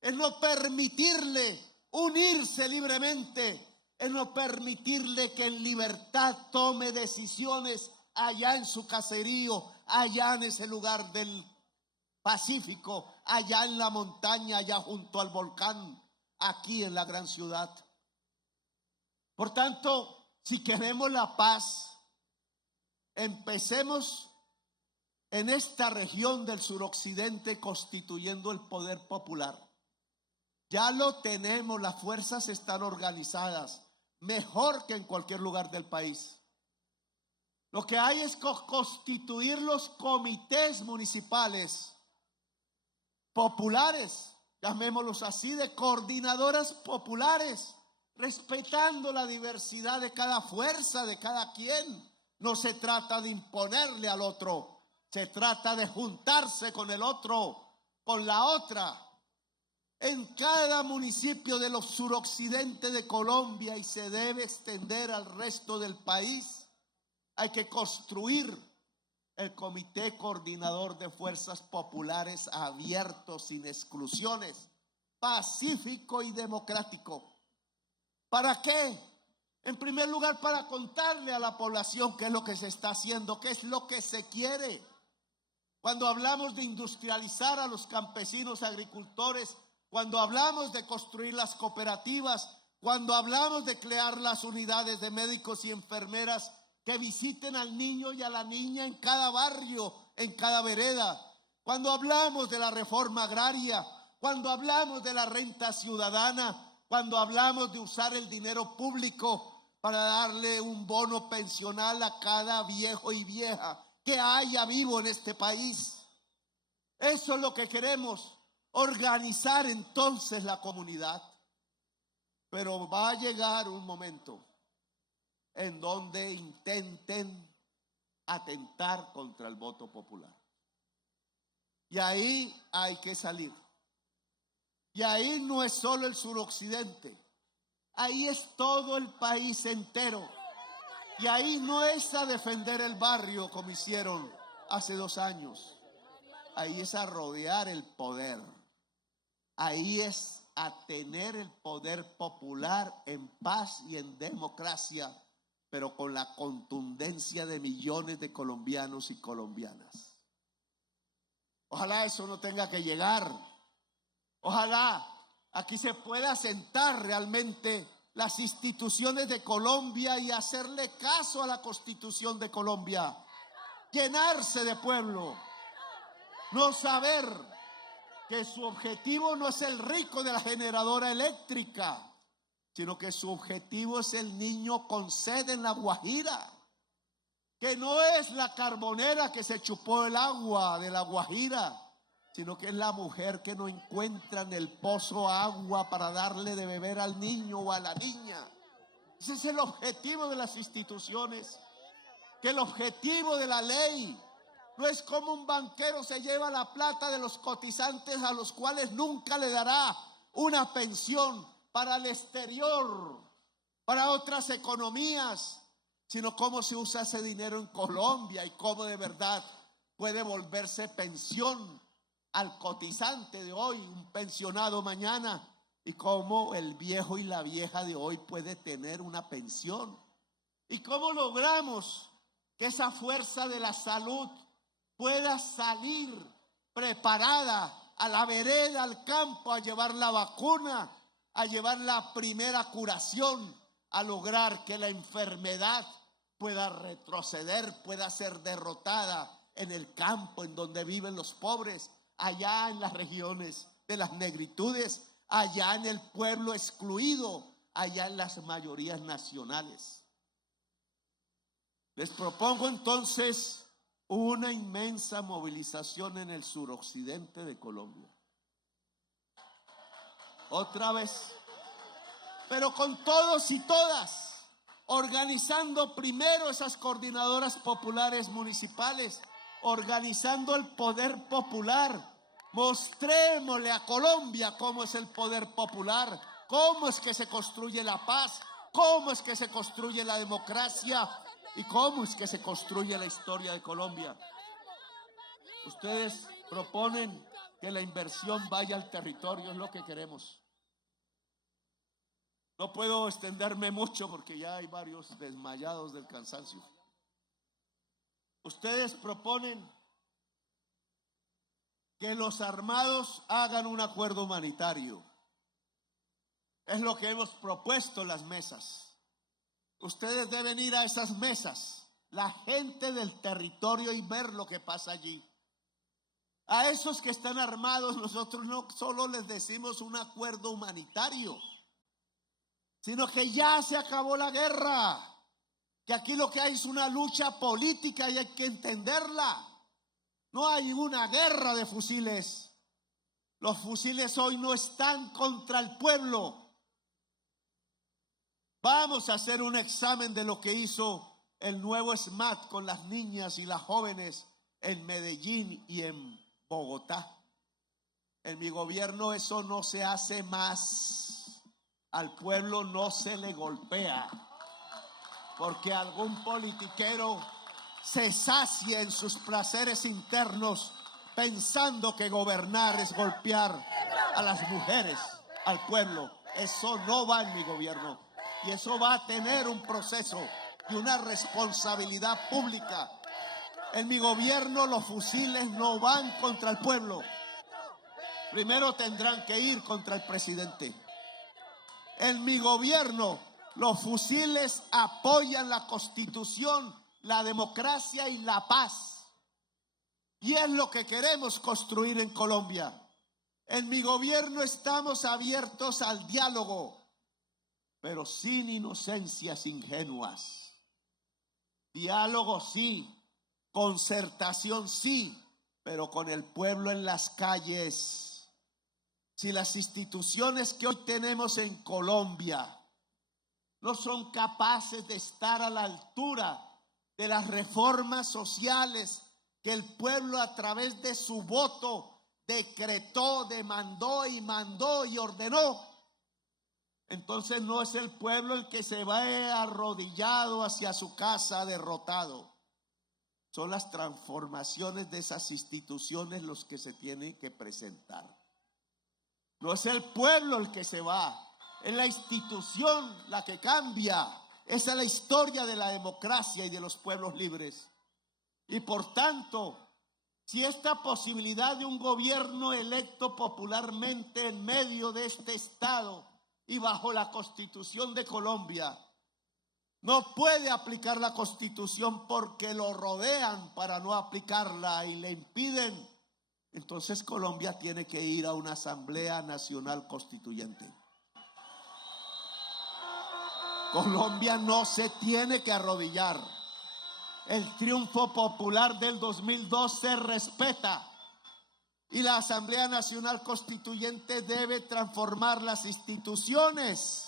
es no permitirle unirse libremente, es no permitirle que en libertad tome decisiones allá en su caserío, allá en ese lugar del Pacífico, allá en la montaña, allá junto al volcán, aquí en la gran ciudad. Por tanto, si queremos la paz, empecemos en esta región del suroccidente constituyendo el poder popular. Ya lo tenemos, las fuerzas están organizadas, mejor que en cualquier lugar del país. Lo que hay es constituir los comités municipales populares, llamémoslos así, de coordinadoras populares, respetando la diversidad de cada fuerza, de cada quien. No se trata de imponerle al otro, se trata de juntarse con el otro, con la otra. En cada municipio de los suroccidente de Colombia, y se debe extender al resto del país, hay que construir el comité coordinador de fuerzas populares abierto, sin exclusiones, pacífico y democrático. ¿Para qué? En primer lugar, para contarle a la población qué es lo que se está haciendo, qué es lo que se quiere. Cuando hablamos de industrializar a los campesinos agricultores, cuando hablamos de construir las cooperativas, cuando hablamos de crear las unidades de médicos y enfermeras que visiten al niño y a la niña en cada barrio, en cada vereda, cuando hablamos de la reforma agraria, cuando hablamos de la renta ciudadana, cuando hablamos de usar el dinero público para darle un bono pensional a cada viejo y vieja que haya vivo en este país. Eso es lo que queremos, organizar entonces la comunidad. Pero va a llegar un momento en donde intenten atentar contra el voto popular. Y ahí hay que salir. Y ahí no es solo el suroccidente, ahí es todo el país entero. Y ahí no es a defender el barrio como hicieron hace 2 años. Ahí es a rodear el poder. Ahí es a tener el poder popular en paz y en democracia, pero con la contundencia de millones de colombianos y colombianas. Ojalá eso no tenga que llegar. Ojalá aquí se pueda sentar realmente las instituciones de Colombia y hacerle caso a la Constitución de Colombia. Llenarse de pueblo. No saber que su objetivo no es el rico de la generadora eléctrica, sino que su objetivo es el niño con sed en la Guajira, que no es la carbonera que se chupó el agua de la Guajira, sino que es la mujer que no encuentra en el pozo agua para darle de beber al niño o a la niña. Ese es el objetivo de las instituciones, que el objetivo de la ley no es como un banquero se lleva la plata de los cotizantes a los cuales nunca le dará una pensión para el exterior, para otras economías, sino cómo se usa ese dinero en Colombia y cómo de verdad puede volverse pensión al cotizante de hoy, un pensionado mañana, y cómo el viejo y la vieja de hoy puede tener una pensión. Y cómo logramos que esa fuerza de la salud pueda salir preparada a la vereda, al campo, a llevar la vacuna, a llevar la primera curación, a lograr que la enfermedad pueda retroceder, pueda ser derrotada en el campo en donde viven los pobres, allá en las regiones de las negritudes, allá en el pueblo excluido, allá en las mayorías nacionales. Les propongo entonces una inmensa movilización en el suroccidente de Colombia. Otra vez, pero con todos y todas, organizando primero esas coordinadoras populares municipales, organizando el poder popular. Mostrémosle a Colombia cómo es el poder popular, cómo es que se construye la paz, cómo es que se construye la democracia y cómo es que se construye la historia de Colombia. Ustedes proponen que la inversión vaya al territorio, es lo que queremos. No puedo extenderme mucho porque ya hay varios desmayados del cansancio. Ustedes proponen que los armados hagan un acuerdo humanitario. Es lo que hemos propuesto en las mesas. Ustedes deben ir a esas mesas, la gente del territorio, y ver lo que pasa allí. A esos que están armados, nosotros no solo les decimos un acuerdo humanitario, sino que ya se acabó la guerra, que aquí lo que hay es una lucha política y hay que entenderla. No hay una guerra de fusiles. Los fusiles hoy no están contra el pueblo. Vamos a hacer un examen de lo que hizo el nuevo SMAT con las niñas y las jóvenes en Medellín y en Bogotá. En mi gobierno eso no se hace más. Al pueblo no se le golpea, porque algún politiquero se sacia en sus placeres internos pensando que gobernar es golpear a las mujeres, al pueblo. Eso no va en mi gobierno, y eso va a tener un proceso y una responsabilidad pública. En mi gobierno los fusiles no van contra el pueblo. Primero tendrán que ir contra el presidente. En mi gobierno los fusiles apoyan la Constitución, la democracia y la paz. Y es lo que queremos construir en Colombia. En mi gobierno estamos abiertos al diálogo, pero sin inocencias ingenuas. Diálogo sí, concertación sí, pero con el pueblo en las calles. Si las instituciones que hoy tenemos en Colombia no son capaces de estar a la altura de las reformas sociales que el pueblo a través de su voto decretó, demandó y mandó y ordenó, entonces no es el pueblo el que se va arrodillado hacia su casa derrotado. Son las transformaciones de esas instituciones los que se tienen que presentar. No es el pueblo el que se va, es la institución la que cambia. Esa es la historia de la democracia y de los pueblos libres. Y por tanto, si esta posibilidad de un gobierno electo popularmente en medio de este Estado y bajo la Constitución de Colombia no puede aplicar la Constitución porque lo rodean para no aplicarla y le impiden, entonces Colombia tiene que ir a una Asamblea Nacional Constituyente. Colombia no se tiene que arrodillar. El triunfo popular del 2002 se respeta y la Asamblea Nacional Constituyente debe transformar las instituciones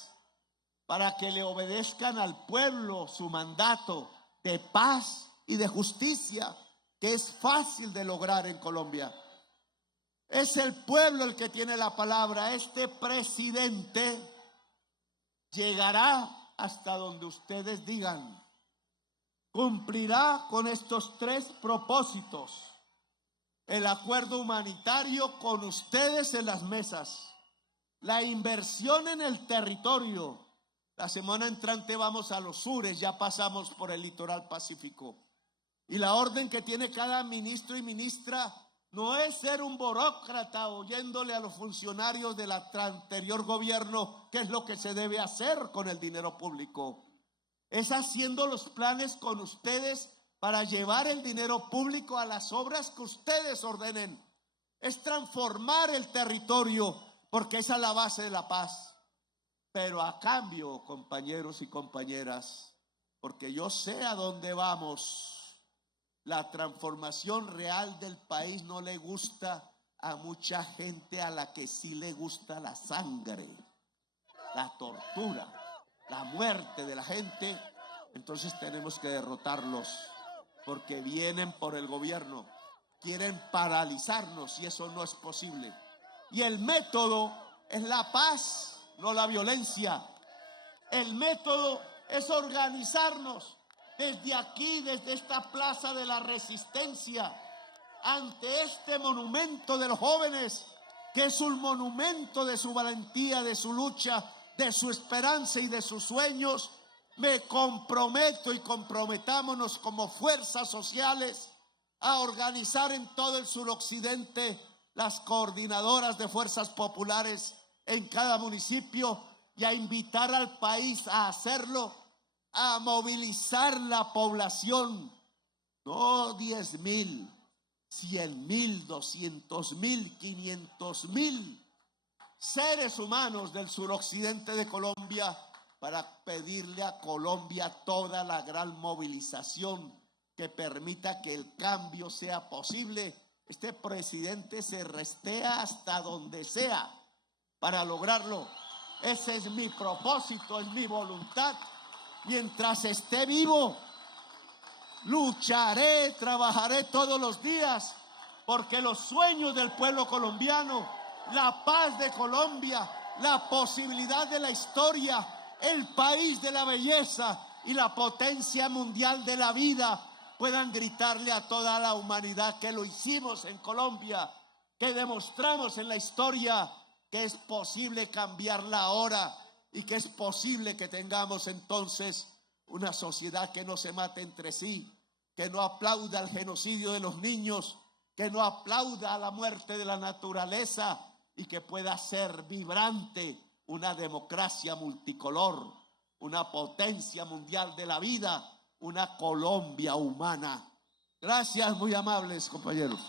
para que le obedezcan al pueblo su mandato de paz y de justicia, que es fácil de lograr en Colombia. Es el pueblo el que tiene la palabra. Este presidente llegará hasta donde ustedes digan. Cumplirá con estos tres propósitos: el acuerdo humanitario con ustedes en las mesas, la inversión en el territorio. La semana entrante vamos a los sures, ya pasamos por el litoral pacífico. Y la orden que tiene cada ministro y ministra no es ser un burócrata oyéndole a los funcionarios del anterior gobierno qué es lo que se debe hacer con el dinero público. Es haciendo los planes con ustedes para llevar el dinero público a las obras que ustedes ordenen. Es transformar el territorio, porque esa es la base de la paz. Pero a cambio, compañeros y compañeras, porque yo sé a dónde vamos, la transformación real del país no le gusta a mucha gente a la que sí le gusta la sangre, la tortura, la muerte de la gente. Entonces tenemos que derrotarlos. porque vienen por el gobierno, quieren paralizarnos y eso no es posible. Y el método es la paz, no la violencia. El método es organizarnos desde aquí, desde esta Plaza de la Resistencia, ante este monumento de los jóvenes, que es un monumento de su valentía, de su lucha, de su esperanza y de sus sueños. Me comprometo y comprometámonos como fuerzas sociales a organizar en todo el suroccidente las coordinadoras de fuerzas populares en cada municipio y a invitar al país a hacerlo, a movilizar la población, no 10,000, 100,000, 200,000, 500,000 seres humanos del suroccidente de Colombia, para pedirle a Colombia toda la gran movilización que permita que el cambio sea posible. Este presidente se restea hasta donde sea para lograrlo. Ese es mi propósito, es mi voluntad. Mientras esté vivo, lucharé, trabajaré todos los días, porque los sueños del pueblo colombiano, la paz de Colombia, la posibilidad de la historia, el país de la belleza y la potencia mundial de la vida, puedan gritarle a toda la humanidad que lo hicimos en Colombia, que demostramos en la historia que es posible cambiarla ahora y que es posible que tengamos entonces una sociedad que no se mate entre sí, que no aplauda el genocidio de los niños, que no aplauda la muerte de la naturaleza y que pueda ser vibrante una democracia multicolor, una potencia mundial de la vida, una Colombia humana. Gracias, muy amables compañeros.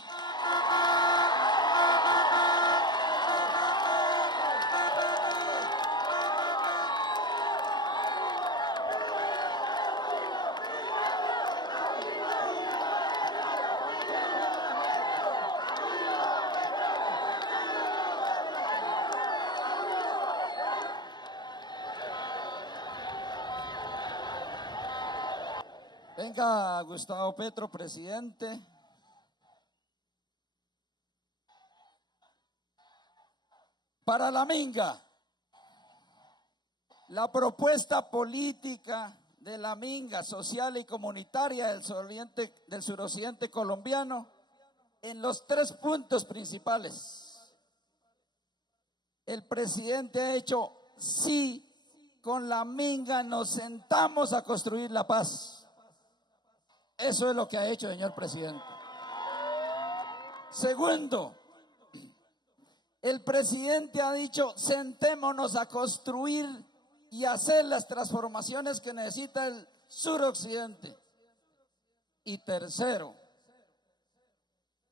Venga, Gustavo Petro, presidente. Para la Minga, la propuesta política de la Minga social y comunitaria del suroccidente colombiano en los 3 puntos principales. El presidente ha hecho sí, con la Minga nos sentamos a construir la paz. Eso es lo que ha hecho, señor presidente. Segundo, el presidente ha dicho, sentémonos a construir y hacer las transformaciones que necesita el suroccidente. Y tercero,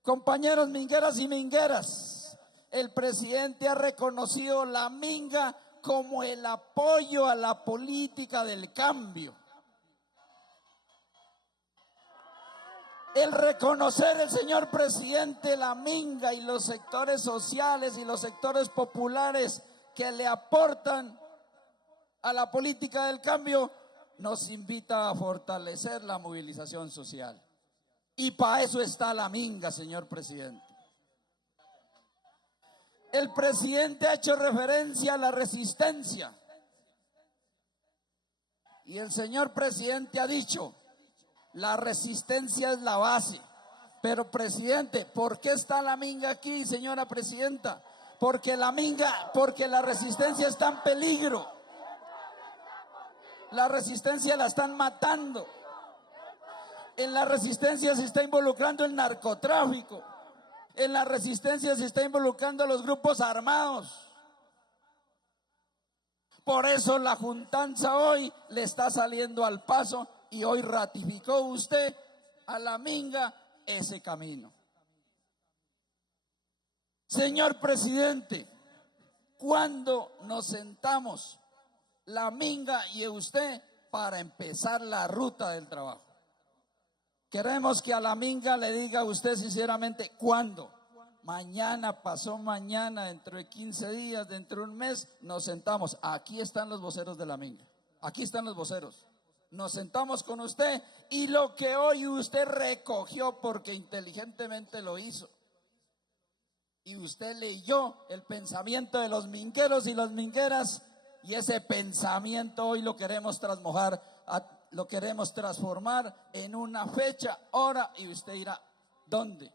compañeros mingueras y mingueras, el presidente ha reconocido la Minga como el apoyo a la política del cambio. El reconocer el señor presidente la Minga y los sectores sociales y los sectores populares que le aportan a la política del cambio nos invita a fortalecer la movilización social. Y para eso está la Minga, señor presidente. El presidente ha hecho referencia a la resistencia. Y el señor presidente ha dicho, la resistencia es la base. Pero presidente, ¿por qué está la Minga aquí, señora presidenta? Porque la resistencia está en peligro. La resistencia la están matando. En la resistencia se está involucrando el narcotráfico. En la resistencia se está involucrando a los grupos armados. Por eso la juntanza hoy le está saliendo al paso y hoy ratificó usted a la Minga ese camino. Señor presidente, ¿cuándo nos sentamos la Minga y usted para empezar la ruta del trabajo? Queremos que a la Minga le diga usted sinceramente ¿cuándo? Mañana, pasó mañana, dentro de 15 días, dentro de un mes, nos sentamos. Aquí están los voceros de la Minga. Aquí están los voceros. nos sentamos con usted y lo que hoy usted recogió porque inteligentemente lo hizo. Y usted leyó el pensamiento de los mingueros y las mingueras y ese pensamiento hoy lo queremos lo queremos transformar en una fecha, hora y usted dirá, ¿dónde?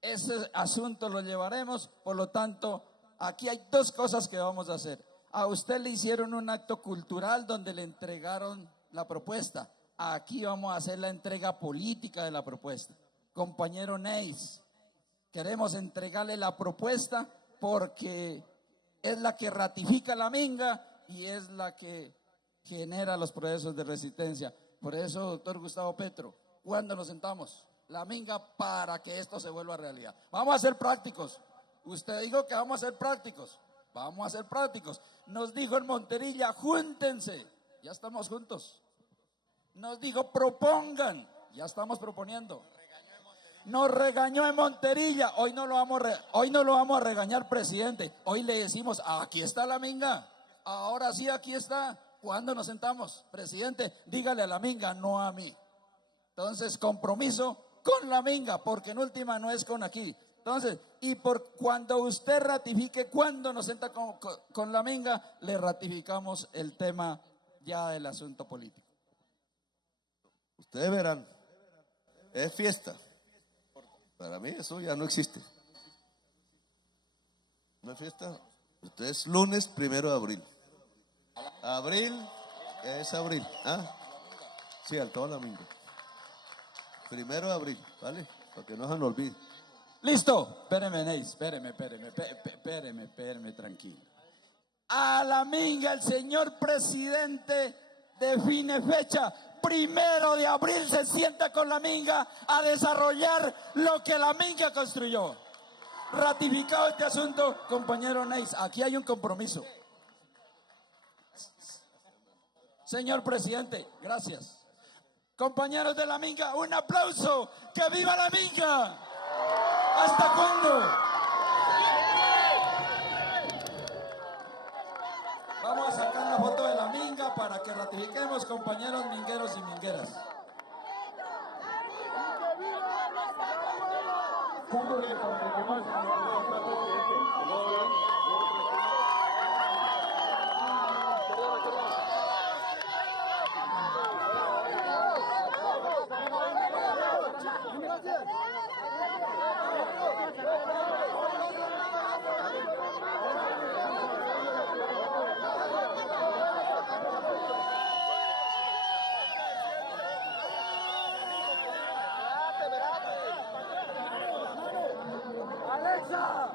Ese asunto lo llevaremos, por lo tanto, aquí hay dos cosas que vamos a hacer. A usted le hicieron un acto cultural donde le entregaron la propuesta. Aquí vamos a hacer la entrega política de la propuesta. Compañero Neis, queremos entregarle la propuesta porque es la que ratifica la minga y es la que genera los procesos de resistencia. Por eso, doctor Gustavo Petro, ¿cuándo nos sentamos? La minga para que esto se vuelva realidad. Vamos a ser prácticos. Usted dijo que vamos a ser prácticos. Vamos a ser prácticos. Nos dijo en Monterilla, júntense. Ya estamos juntos. Nos dijo, propongan. Ya estamos proponiendo. Nos regañó en Monterilla. Hoy no lo vamos a regañar, presidente. Hoy le decimos, aquí está la minga. Ahora sí, aquí está. ¿Cuándo nos sentamos? Presidente, dígale a la minga, no a mí. Entonces, compromiso con la minga, porque en última no es con aquí. Entonces, y por cuando usted ratifique, cuando nos senta con la minga, le ratificamos el tema ya del asunto político. Ustedes verán, es fiesta. Para mí eso ya no existe. No es fiesta. Esto es lunes 1 de abril. Abril es abril. Sí, al todo domingo. 1 de abril, ¿vale? Para que no se nos olvide. Listo, espéreme, Neis, espéreme, tranquilo. A la minga el señor presidente define fecha. 1 de abril se sienta con la minga a desarrollar lo que la minga construyó. Ratificado este asunto, compañero Neis, aquí hay un compromiso. Señor presidente, gracias. Compañeros de la minga, un aplauso. ¡Que viva la minga! ¿Hasta cuándo? Vamos a sacar la foto de la minga para que ratifiquemos, compañeros mingueros y mingueras. ¡Alexa!